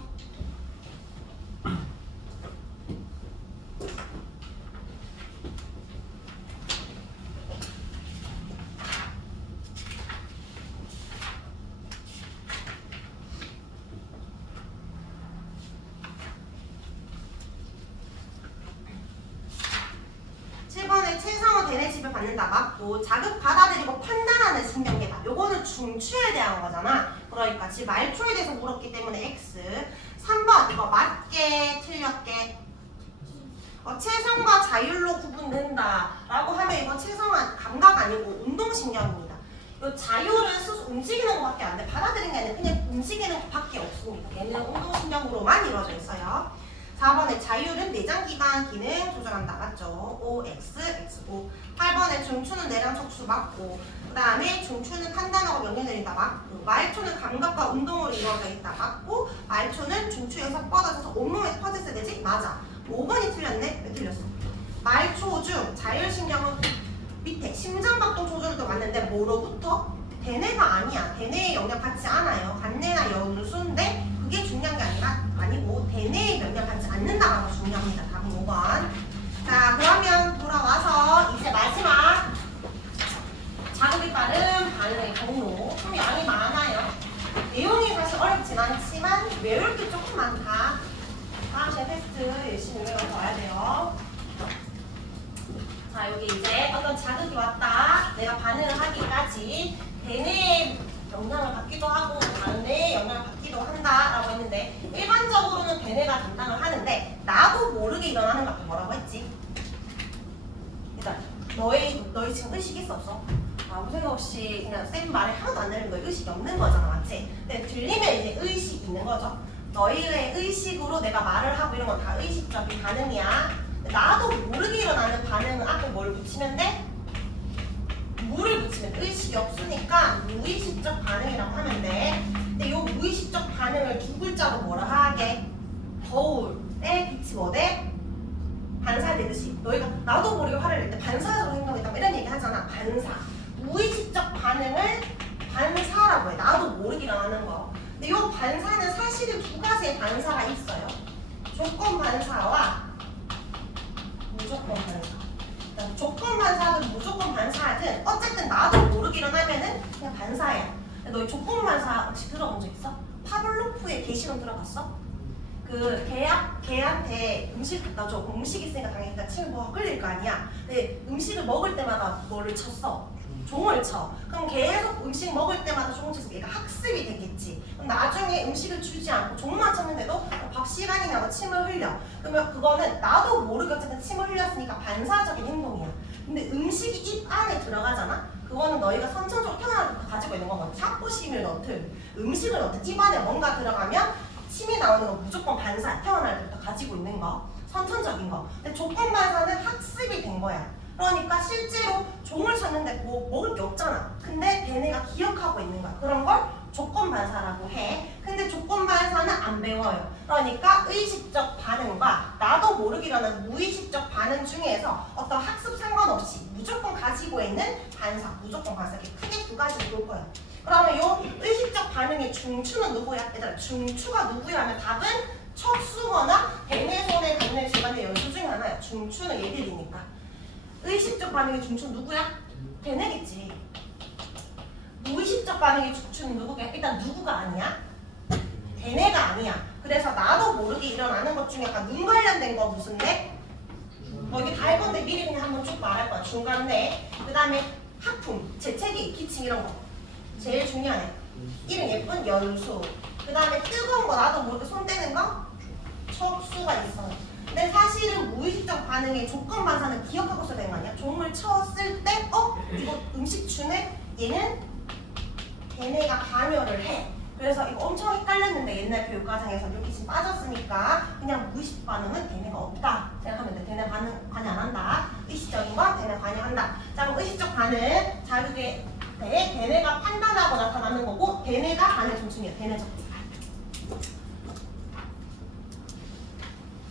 받는다. 맞고 자극 받아들이고 판단하는 신경계다. 요거는 중추에 대한 거잖아. 그러니까 지금 말초에 대해서 물었기 때문에 X. 3번 이거 맞게 틀렸게. 체성과 자율로 구분된다 라고 하면 이거 체성은 감각 아니고 운동신경입니다. 요 자율은 스스로 움직이는 것밖에 안 돼. 받아들이는 게 아니라 그냥 움직이는 것밖에 없습니다. 얘는 운동신경으로만 이루어져 있어요. 4번에 자율은 내장기관 기능 조절한다. 맞죠? OX, XO. 8번에 중추는 내랑 척수 맞고, 그 다음에 중추는 판단하고 명령 내린다. 맞고, 말초는 감각과 운동으로 이루어져 있다. 맞고, 말초는 중추에서 뻗어져서 온몸에 퍼졌어야 되지? 맞아. 5번이 틀렸네? 왜 틀렸어? 말초 중 자율신경은 밑에 심장박동 조절도 맞는데 뭐로부터? 대뇌가 아니야. 대뇌의 영향 받지 않아요. 간내나 연수인데 그게 중요한 게 아니고 대뇌의 영향 받지 않는다는 거 중요합니다. 답은 5번. 자, 그러면 돌아와서 이제 마지막 자극이 빠른 반응의 경로. 좀 양이 많아요. 내용이 사실 어렵진 않지만 외울 게 조금 많다. 다음 시간 테스트 열심히 외워서 와야 돼요. 자, 여기 이제 어떤 자극이 왔다. 내가 반응을 하기까지 대뇌의 영향을 받기도 하고 간뇌의 영향을 받기도 한다라고 했는데 일반적으로는 대뇌가 담당을 하는데 나도 모르게 일어나는 거 뭐라고 했지? 일단 너희 지금 의식 있어 없어? 아무 생각 없이 그냥 쌤 말에 하나도 안 들리는 거 의식이 없는 거잖아, 맞지? 근데 들리면 이제 의식이 있는 거죠. 너희의 의식으로 내가 말을 하고 이런 건 다 의식적인 반응이야. 나도 모르게 일어나는 반응은 앞에 뭘 붙이면 돼? 무를 붙이면 의식이 없으니까 무의식적 반응이라고 하면 돼. 근데 이 무의식적 반응을 두 글자로 뭐라 하게? 거울에 빛이 뭐 돼? 반사되듯이. 너희가 나도 모르게 화를 낼 때 반사적으로 행동했다 이런 얘기 하잖아. 반사. 무의식적 반응을 반사라고 해. 나도 모르게 일어나는 거. 근데 이 반사는 사실은 두 가지의 반사가 있어요. 조건 반사와 무조건 반사. 조건 반사든 무조건 반사든 어쨌든 나도 모르게 일어나면은 그냥 반사야. 너희 조건 반사 혹시 들어본 적 있어? 파블로프의 개시론 들어봤어? 그 개한테 음식 갖다 줘. 음식 있으니까 당연히 침을 뭐 흘릴 거 아니야. 근데 음식을 먹을 때마다 뭐를 쳤어? 종을 쳐. 그럼 계속 음식 먹을 때마다 종을 쳐서 얘가 학습이 되겠지. 그럼 나중에 음식을 주지 않고 종만 쳤는데도 밥 시간이냐고 침을 흘려. 그러면 그거는 나도 모르게 어쨌든 침을 흘렸으니까 반사적인 행동이야. 근데 음식이 입 안에 들어가잖아? 그거는 너희가 선천적으로 태어날 때부터 가지고 있는 거거든. 사포심을 넣든 음식을 넣든 입 안에 뭔가 들어가면 침이 나오는 건 무조건 반사. 태어날 때부터 가지고 있는 거. 선천적인 거. 근데 조건 반사는 학습이 된 거야. 그러니까 실제로 종을 쳤는데 뭐 먹을 게 없잖아. 근데 걔네가 기억하고 있는 거야. 그런 걸 조건 반사라고 해. 근데 조건 반사는 안 배워요. 그러니까 의식적 반응과 나도 모르게 일어나는 무의식적 반응 중에서 어떤 학습 상관없이 무조건 가지고 있는 반사, 무조건 반사. 이렇게 크게 두 가지로 볼 거야. 그러면 이 의식적 반응의 중추는 누구야? 얘들아, 중추가 누구야 하면 답은 척수거나 대뇌손의 간뇌 질환의 연수 중에 하나야. 중추는 얘들이니까. 의식적 반응의 중추는 누구야? 걔네겠지. 무의식적 위기적 반응의 주축은 누구게? 일단 누구가 아니야? 걔네가 아니야. 그래서 나도 모르게 일어나는 것 중에 아까 눈 관련된 거 무슨데? 여기 다 할 건데 미리 그냥 한번 쭉 말할 거야. 중간에. 그 다음에 하품, 재채기, 기침 이런 거. 제일 중요해. 이름 예쁜 연수. 그 다음에 뜨거운 거 나도 모르게 손 떼는 거? 척수가 있어요. 근데 사실은 무의식적 반응의 조건 반사는 기억하고 써야 되는 거 아니야? 종을 쳤을 때 이거 음식 주네? 얘는 걔네가 관여를 해. 그래서 이거 엄청 헷갈렸는데 옛날 교육과정에서 이렇게 지금 빠졌으니까 그냥 무의식 반응은 걔네가 없다 생각하면 돼. 걔네 반응 관여 안 한다. 의식적인 건 걔네 관여한다. 자 그럼 의식적 반응 자극에 대해 걔네가 판단하고 나타나는 거고 걔네가 반응 중심이야. 걔네적.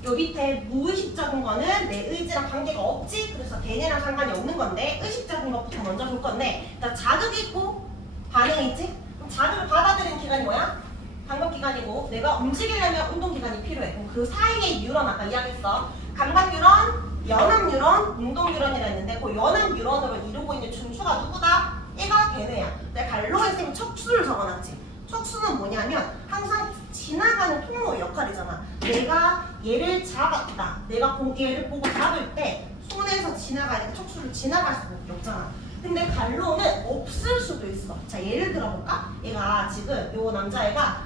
요 밑에 무의식적인 거는 내 의지랑 관계가 없지. 그래서 걔네랑 상관이 없는 건데 의식적인 것부터 먼저 볼 건데 일단 자극이 있고 반응이 있지. 그럼 자극을 받아들이는 기관이 뭐야? 감각기관이고 내가 움직이려면 운동기관이 필요해. 그럼 그 사이의 뉴런 아까 이야기했어. 감각뉴런, 연합뉴런, 운동뉴런이라 했는데 그 연합뉴런으로 이루고 있는 중추가 누구다? 얘가 걔네야. 내가 갈로에 쌤이 척수를 적어놨지. 척수는 뭐냐면 항상 지나가는 통로 역할이잖아. 내가 얘를 잡았다. 내가 얘를 보고 잡을 때 손에서 지나가야 돼. 척수를 지나갈 수밖에 없잖아. 근데 갈로는 없을 수도 있어. 자 예를 들어볼까? 얘가 지금 요 남자애가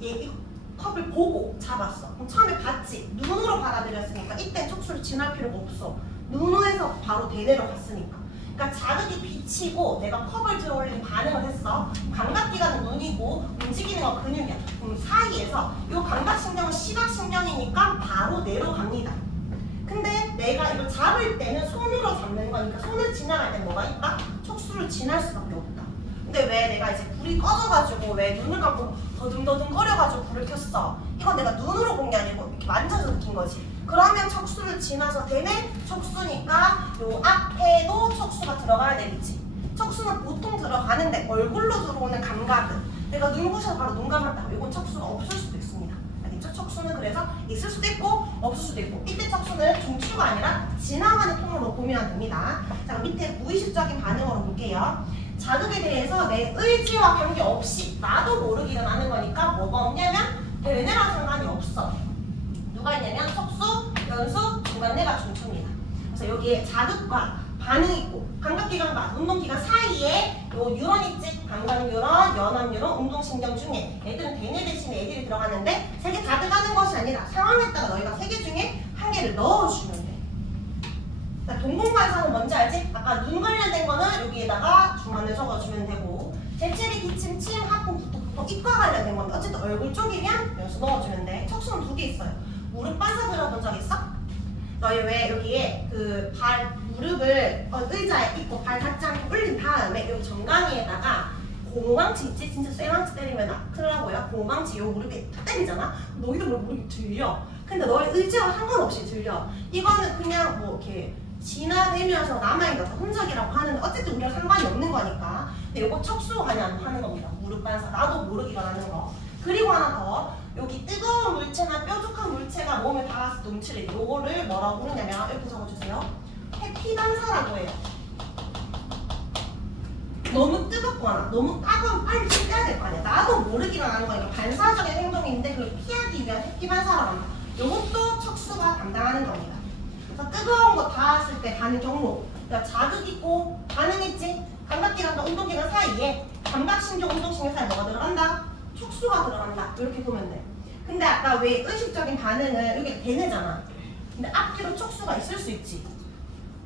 이 컵을 보고 잡았어. 그럼 처음에 봤지? 눈으로 받아들였으니까 이때 척수를 지날 필요가 없어. 눈에서 바로 대뇌로 갔으니까. 그러니까 자극이 비치고 내가 컵을 들어 올린 반응을 했어. 감각기관은 눈이고 움직이는 건 근육이야. 그럼 사이에서 이 감각신경은 시각신경이니까 바로 뇌로 갑니다. 근데 내가 이걸 잡을 때는 손으로 잡는 거니까 손을 지나갈 때 뭐가 있다? 척수를 지날 수밖에 없다. 근데 왜 내가 이제 불이 꺼져가지고 왜 눈을 감고 더듬더듬 거려가지고 불을 켰어? 이건 내가 눈으로 본 게 아니고 이렇게 만져서 느낀 거지. 그러면 척수를 지나서 되네? 척수니까 요 앞에도 척수가 들어가야 되겠지. 척수는 보통 들어가는데 얼굴로 들어오는 감각은 내가 눈 부셔서 바로 눈 감았다. 이건 척수가 없을 수도 있습니다. 알겠죠? 척수는 그래서 있을 수도 있고 없을 수도 있고 이때 척수는 중추가 아니라 지나가는 통로로 보면 됩니다. 자 밑에 무의식적인 반응으로 볼게요. 자극에 대해서 내 의지와 관계없이 나도 모르게 일어나는 거니까 뭐가 없냐면 대뇌랑 상관이 없어. 누가 있냐면 척수, 연수, 중간뇌가 중추입니다. 그래서 여기에 자극과 반응이 있고 감각기관과 운동기관 사이에 요 뉴런 있지? 감각뉴런, 연합뉴런, 운동신경 중에 애들은 대뇌 대신에 애들이 들어가는데 세 개 다 들어가는 것이 아니라 상황에 따라 너희가 세 개 중에 한 개를 넣어주면 돼. 동공반사는 뭔지 알지? 아까 눈 관련된 거는 여기에다가 중간에 적어주면 되고 재채기, 기침, 침, 하품, 부톡, 이과 관련된 건데 어쨌든 얼굴 쪽이면 여기서 넣어주면 돼. 척수는 두 개 있어요. 무릎 반사 들어본 적 있어? 너희 왜 여기에 무릎을 의자에 입고 발 닿지 않고 올린 다음에 여기 정강이에다가 고무망치 있지? 진짜 쇠망치 때리면 큰일 나고요. 고무망치 요 무릎에 탁 때리잖아? 너희도 무릎이 들려. 근데 너의 의지와 상관없이 들려. 이거는 그냥 뭐 이렇게 진화되면서 남아있는 흔적이라고 하는데 어쨌든 우리가 상관이 없는 거니까. 근데 이거 척수 관여 하는 겁니다. 무릎 반사. 나도 모르게 일어나는 거. 그리고 하나 더. 여기 뜨거운 물체나 뾰족한 물체가 몸에 닿았을 때 움츠릴 때 요거를 뭐라고 부르냐면 이렇게 적어주세요. 해피 반사라고 해요. 너무 뜨겁거나 너무 따가우면 빨리 피해야 될 거 아니야. 나도 모르게 일어나는 거니까 반사적인 행동인데 그걸 피하기 위한 해피 반사라고 합니다. 요것도 척수가 담당하는 겁니다. 그래서 뜨거운 거 닿았을 때 가는 경로. 그러니까 자극 있고 반응 있지? 감각기관과 운동기관 사이에 감각신경, 운동신경 사이에 뭐가 들어간다? 척수가 들어간다. 이렇게 보면 돼. 근데 아까 왜 의식적인 반응은 여기 대뇌잖아. 근데 앞뒤로 척수가 있을 수 있지.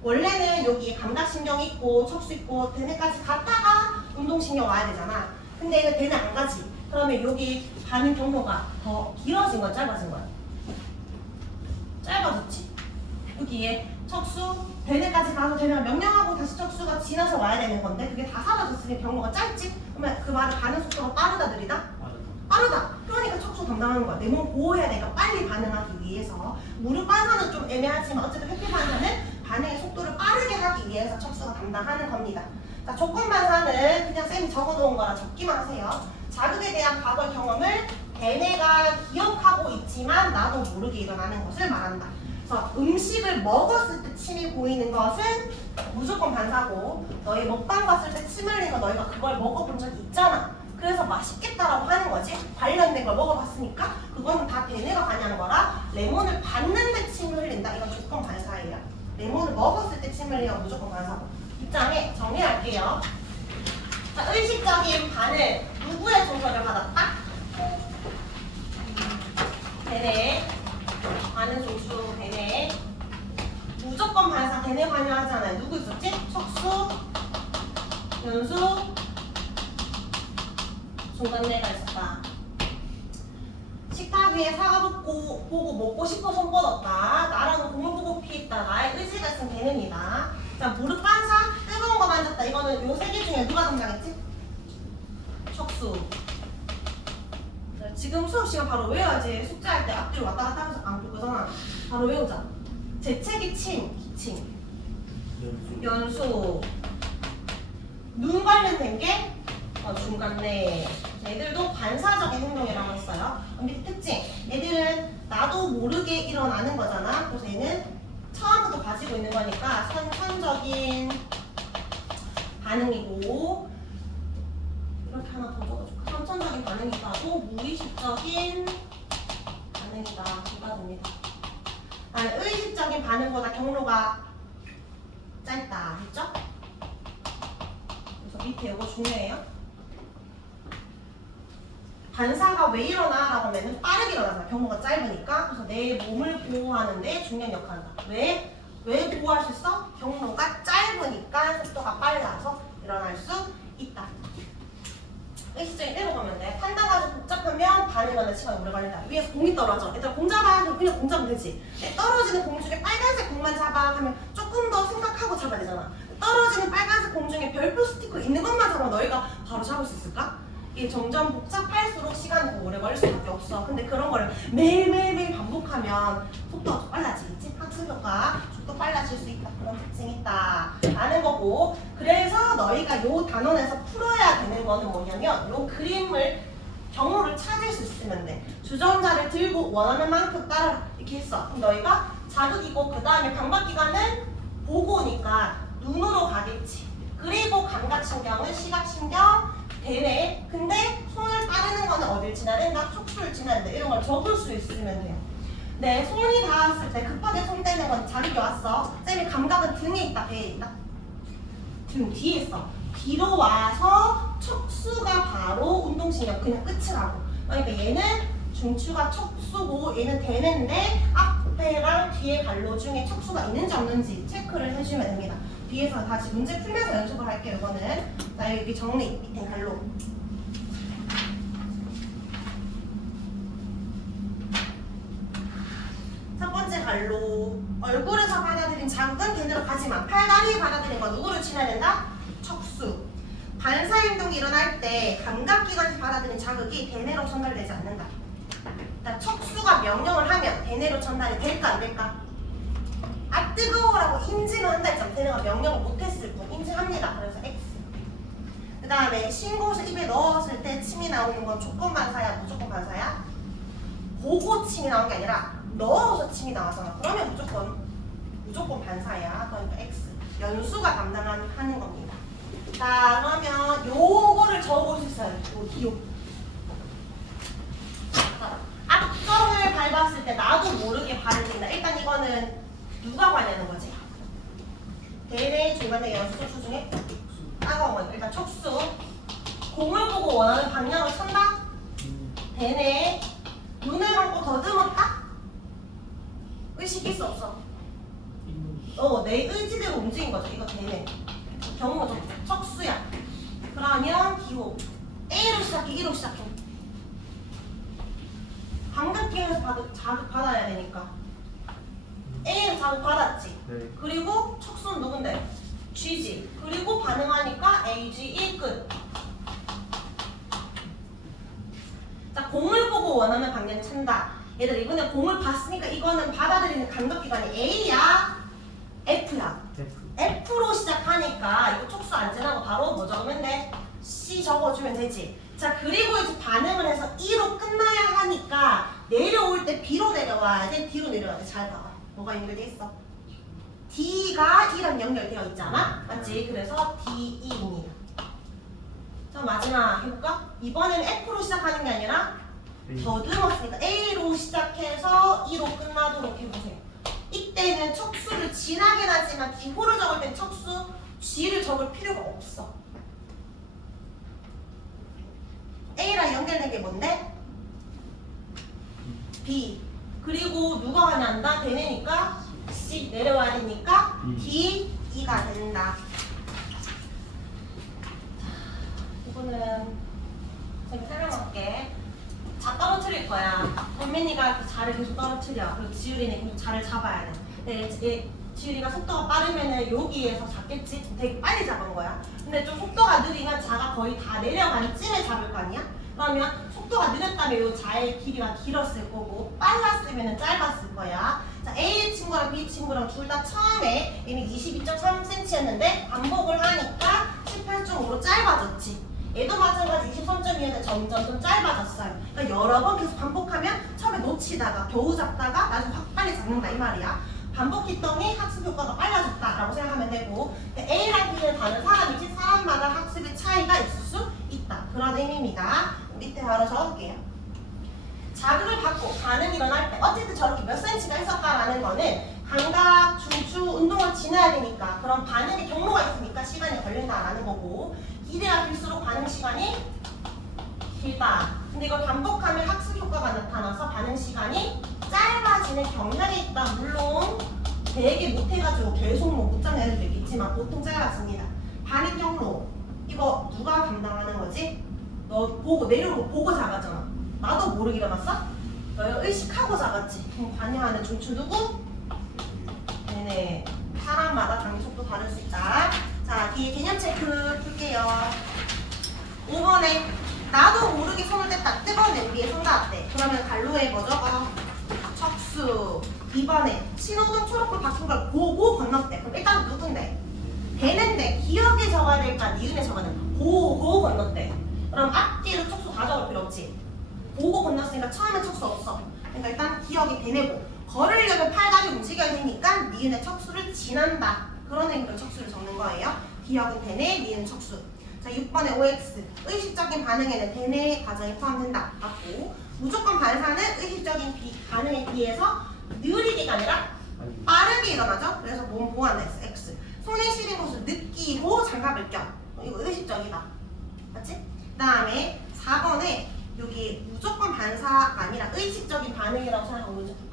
원래는 여기에 감각신경이 있고 척수 있고 대뇌까지 갔다가 운동신경 와야 되잖아. 근데 이거 대뇌 안 가지. 그러면 여기 반응 경로가 더 길어진 거야, 짧아진 거야? 짧아졌지. 여기에 척수, 대뇌까지 가서 대뇌가 명령하고 다시 척수가 지나서 와야 되는 건데 그게 다 사라졌으니 경로가 짧지? 그러면 그 말은 반응 속도가 빠르다, 느리다? 빠르다. 그러니까 척수 담당하는 거야. 내 몸 보호해야 되니까 빨리 반응하기 위해서. 무릎 반사는 좀 애매하지만 어쨌든 회피 반사는 반응의 속도를 빠르게 하기 위해서 척수가 담당하는 겁니다. 자, 조건 반사는 그냥 쌤이 적어놓은 거라 적기만 하세요. 자극에 대한 과거 경험을 대뇌가 기억하고 있지만 나도 모르게 일어나는 것을 말한다. 그래서 음식을 먹었을 때 침이 고이는 것은 무조건 반사고 너희 먹방 봤을 때 침 흘리는 거 너희가 그걸 먹어본 적이 있잖아. 그래서 맛있겠다라고 하는 거지. 관련된 걸 먹어봤으니까 그거는 다 대뇌가 관여한 거라 레몬을 봤는데 침 흘린다. 이건 조건 반사예요. 레몬을 먹었을 때 침 흘리는 건 무조건 반사고. 입장에 정리할게요. 자, 의식적인 반응 누구의 조절을 받았다? 대뇌. 반응 조수 대뇌. 무조건 반사 대뇌 관여하잖아요. 누구 있었지? 척수, 연수, 중간뇌가 있었다. 식탁 위에 사과 보고 먹고 싶어 손 뻗었다. 나라는 공을 보고 피했다. 나의 의지가 있으면 대뇌입니다. 자, 무릎 반사, 뜨거운 거 만졌다. 이거는 요 세 개 중에 누가 담당했지? 척수. 자, 지금 수업 시간 바로 외워야지. 숙제할 때 앞뒤로 왔다 갔다 하면서 안 볼 거잖아. 바로 외우자. 재채기 침, 기침. 연수. 눈 관련된 게 중간뇌. 애들도 반사적인 행동이라고 했어요. 밑에 특징. 애들은 나도 모르게 일어나는 거잖아. 그래서 얘는 처음부터 가지고 있는 거니까 선천적인 반응이고, 이렇게 하나 더 적어줄까? 선천적인 반응이기도 하고 무의식적인 반응이다. 두가 됩니다. 의식적인 반응보다 경로가 짧다. 됐죠? 그래서 밑에 이거 중요해요. 반사가 왜 일어나? 라고 하면 빠르게 일어나잖아. 경로가 짧으니까. 그래서 내 몸을 보호하는데 중요한 역할을 한다. 왜 보호할 수 있어? 경로가 짧으니까 속도가 빨라서 일어날 수 있다. 의식적인 읽어보면 돼. 판단까지 복잡하면 반응하는 시간이 오래 걸린다. 위에서 공이 떨어져. 얘들아 공 잡아. 그냥 공 잡으면 되지. 떨어지는 공 중에 빨간색 공만 잡아 하면 조금 더 생각하고 잡아야 되잖아. 떨어지는 빨간색 공 중에 별표 스티커 있는 것만 잡아 너희가 바로 잡을 수 있을까? 이게 점점 복잡할수록 시간이 더 오래 걸릴 수밖에 없어. 근데 그런 거를 매일매일 반복하면 속도가 더 빨라지겠지? 학습효과, 속도 빨라질 수 있다. 그런 특징이 있다. 라는 거고. 그래서 너희가 요 단원에서 풀어야 되는 거는 뭐냐면 요 그림을 경로를 찾을 수 있으면 돼. 주전자를 들고 원하는 만큼 따라 이렇게 했어. 그럼 너희가 자극이고 그 다음에 감각기관은 보고 오니까 눈으로 가겠지. 그리고 감각신경은 시각신경, 대뇌. 근데 손을 따르는 거는 어딜 지나야 된다? 촉수를 지나야 된다. 이런 걸 적을 수 있으면 돼요. 네, 손이 닿았을 때 급하게 손 떼는 건 자극이 왔어. 쌤이 감각은 등에 있다, 배에 있다? 등 뒤에 있어. 뒤로 와서 척수가 바로 운동신경 그냥 끝이라고. 그러니까 얘는 중추가 척수고 얘는 대뇌인데 앞에랑 뒤에 갈로 중에 척수가 있는지 없는지 체크를 해주면 됩니다. 뒤에서 다시 문제 풀면서 연습을 할게요. 이거는 자 여기 정리 밑에 갈로. 첫 번째 갈로. 얼굴에서 받아들인 자극은 대뇌로 가지만 팔다리에 받아들인 건 누구를 지나야 된다? 척수. 반사 행동이 일어날 때 감각기관에서 받아들인 자극이 대뇌로 전달되지 않는다. 그러니까 척수가 명령을 하면 대뇌로 전달이 될까 안 될까? 아 뜨거워라고 인지는 한다 했잖아. 대뇌가 명령을 못했을 뿐 인지합니다. 그래서 X. 그 다음에 쉰 곳을 입에 넣었을 때 침이 나오는 건 조건 반사야 무조건 반사야? 보고 침이 나온 게 아니라 넣어서 침이 나왔잖아. 그러면 무조건 반사야. 그러니까 X. 연수가 담당하는 겁니다. 자 그러면 요거를 적어볼 수 있어요. 요 기호. 앞정을 밟았을 때 나도 모르게 발을 뛴다. 일단 이거는 누가 관여하는 거지? 대뇌, 중간뇌, 연수, 척수 중에 따가운 거. 일단 척수. 공을 보고 원하는 방향을 찬다? 대뇌. 눈을 감고 더듬었다? 의식 있어 없어? 내 의지대로 움직인 거죠. 이거 대뇌. 경우죠. 척수야. 그러면 기호. A로 시작해, E로 시작해. 감각기관에서 자극 받아야 되니까. A에서 자극 받았지. 네. 그리고 척수는 누군데? G지. 그리고 반응하니까 AG, E 끝. 자, 공을 보고 원하는 방향 찬다. 얘들 이번에 공을 봤으니까 이거는 받아들이는 감각기관이 A야? F야? F로 시작하니까 이거 촉수 안 지나고 바로 뭐 적으면 돼? C 적어주면 되지. 자 그리고 이제 반응을 해서 E로 끝나야 하니까 내려올 때 B로 내려와야 돼? D로 내려와야 돼? 잘 봐봐. 뭐가 연결돼 있어? D가 E랑 연결되어 있잖아? 맞지? 그래서 DE입니다. 자, 마지막 해볼까? 이번에는 F로 시작하는 게 아니라 더듬었으니까 A로 시작해서 E로 끝나도록 해보세요. 이때는 척수를 진하게 하지만 기호를 적을 땐 척수 G를 적을 필요가 없어. A랑 연결된 게 뭔데? B. 그리고 누가 가냐한다? 되니까 C 내려와야 되니까 D, E가 된다. 이거는 제가 설명할게. 다 떨어뜨릴 거야. 권민이가 그 자를 계속 떨어뜨려. 그리고 지율이는 계속 자를 잡아야 돼. 근데 지율이가 속도가 빠르면은 여기에서 잡겠지? 되게 빨리 잡은 거야. 근데 좀 속도가 느리면 자가 거의 다 내려간 쯤에 잡을 거 아니야? 그러면 속도가 느렸다면 이 자의 길이가 길었을 거고 빨랐으면 짧았을 거야. 자, A 친구랑 B 친구랑 둘 다 처음에 이미 22.3cm였는데 반복을 하니까 18.5로 짧아졌지. 얘도 마찬가지 23.2였는데 점점 좀 짧아졌어요. 그러니까 여러 번 계속 반복하면 처음에 놓치다가 겨우 잡다가 나중에 확 빨리 잡는다 이 말이야. 반복했더니 학습 효과가 빨라졌다라고 생각하면 되고, A랑 B는 다른 사람이지 사람마다 학습의 차이가 있을 수 있다. 그런 의미입니다. 밑에 바로 적을게요. 자극을 받고 반응이 일어날 때 어쨌든 저렇게 몇 cm가 있었다라는 거는 감각, 중추, 운동을 지나야 되니까 그런 반응의 경로가 있으니까 시간이 걸린다라는 거고, 기대가 길수록 반응 시간이 길다. 근데 이걸 반복하면 학습 효과가 나타나서 반응 시간이 짧아지는 경향이 있다. 물론 되게 못해가지고 계속 못 잡는 애들도 있겠지만 보통 짧아집니다. 반응 경로 이거 누가 담당하는 거지? 너 보고 내려오는 거 보고 잡았잖아. 나도 모르게 일어났어? 너 의식하고 잡았지. 그럼 관여하는 중추 누구? 네네. 사람마다 당기 속도 다를 수 있다. 자, 뒤에 개념 체크 풀게요. 5번에 나도 모르게 손을 댔다. 뜨거운 냄비에 손 닿았대. 그러면 갈로에 뭐 적어? 척수. 2번에 신호등 초록불 바뀐 걸 보고 건넜대. 그럼 일단 누군데? 되는데 기억에 적어야 될까? 니은에 적어야 될까? 보고 건넜대. 그럼 앞뒤로 척수 다 적을 필요 없지. 보고 건넜으니까 처음에 척수 없어. 그러니까 일단 기억이 되내고 걸으려면 팔다리 움직여야 되니까 니은의 척수를 지난다. 그런 의미로 척수를 적는 거예요. 기억은 되내, 니은 척수. 자, 6번의 OX. 의식적인 반응에는 되내 과정이 포함된다. 맞고, 무조건 반사는 의식적인 반응에 비해서 느리게가 아니라 빠르게 일어나죠. 그래서 몸 보호한다 했어. X. 손에 시린 것을 느끼고 장갑을 껴. 이거 의식적이다. 맞지? 그 다음에 4번에 여기 무조건 반사가 아니라 의식적인 반응이라고 생각하고 먼저 볼까?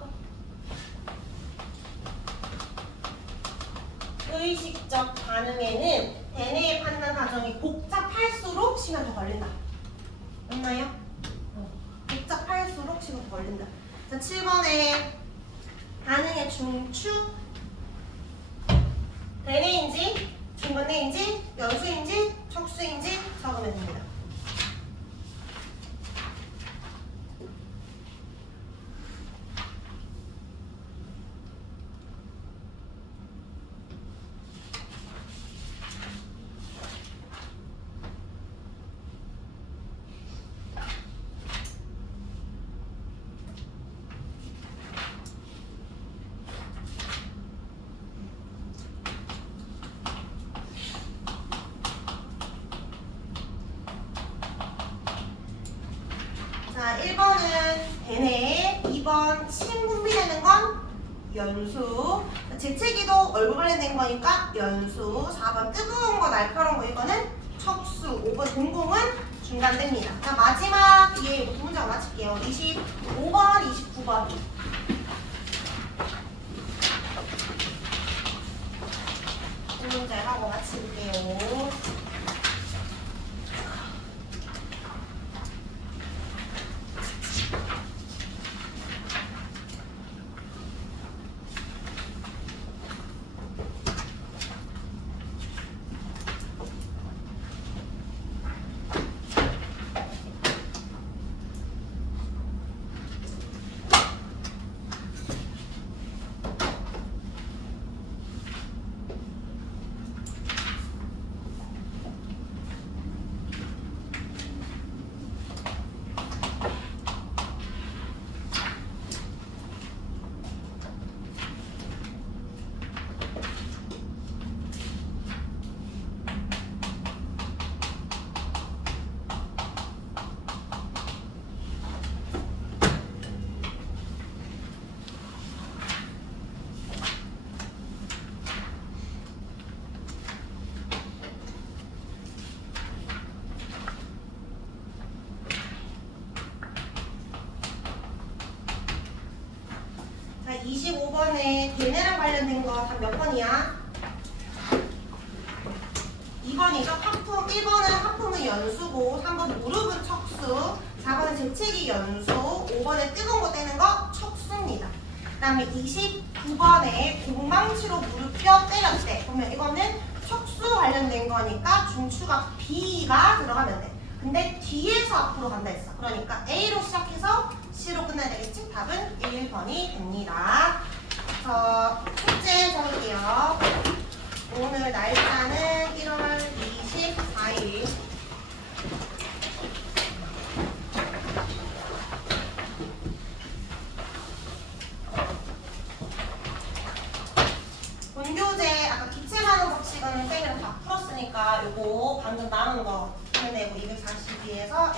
의식적 반응에는 대뇌의 판단 과정이 복잡할수록 시간이 더 걸린다. 맞나요? 복잡할수록 시간이 더 걸린다. 자, 7번에 반응의 중추 대뇌인지 중간뇌인지 연수인지 척수인지 적으면 됩니다. 자, 1번은 대뇌, 2번 침 분비되는 건 연수, 재채기도 얼굴 관련된 거니까 연수, 4번 뜨거운 거 날카로운 거 이거는 척수, 5번 공공은 중단됩니다. 자, 마지막 뒤에 두 문제가 마칠게요. 25번, 29번. 두 문제 하고 마칠게요. 이번에 걔네랑 관련된 거 답 몇 번이야? 2번이죠. 하품 1번은 하품은 연수고 3번 무릎은 척수 4번은 재채기 연수 5번에 뜨거운 거 떼는 거 척수입니다. 그 다음에 29번에 공망치로 무릎 뼈 때렸대. 그러면 이거는 척수 관련된 거니까 중추가 B가 들어가면 돼. 근데 뒤에서 앞으로 간다 했어. 그러니까 A로 시작해서 C로 끝나야 되겠지? 답은 1번이 됩니다. 숙제 적을게요. 오늘 날짜는 1월 24일. 본교재 아까 기체만은 법칙은 쌤이랑 다 풀었으니까 요거 방금 나온 거 해내고 242에서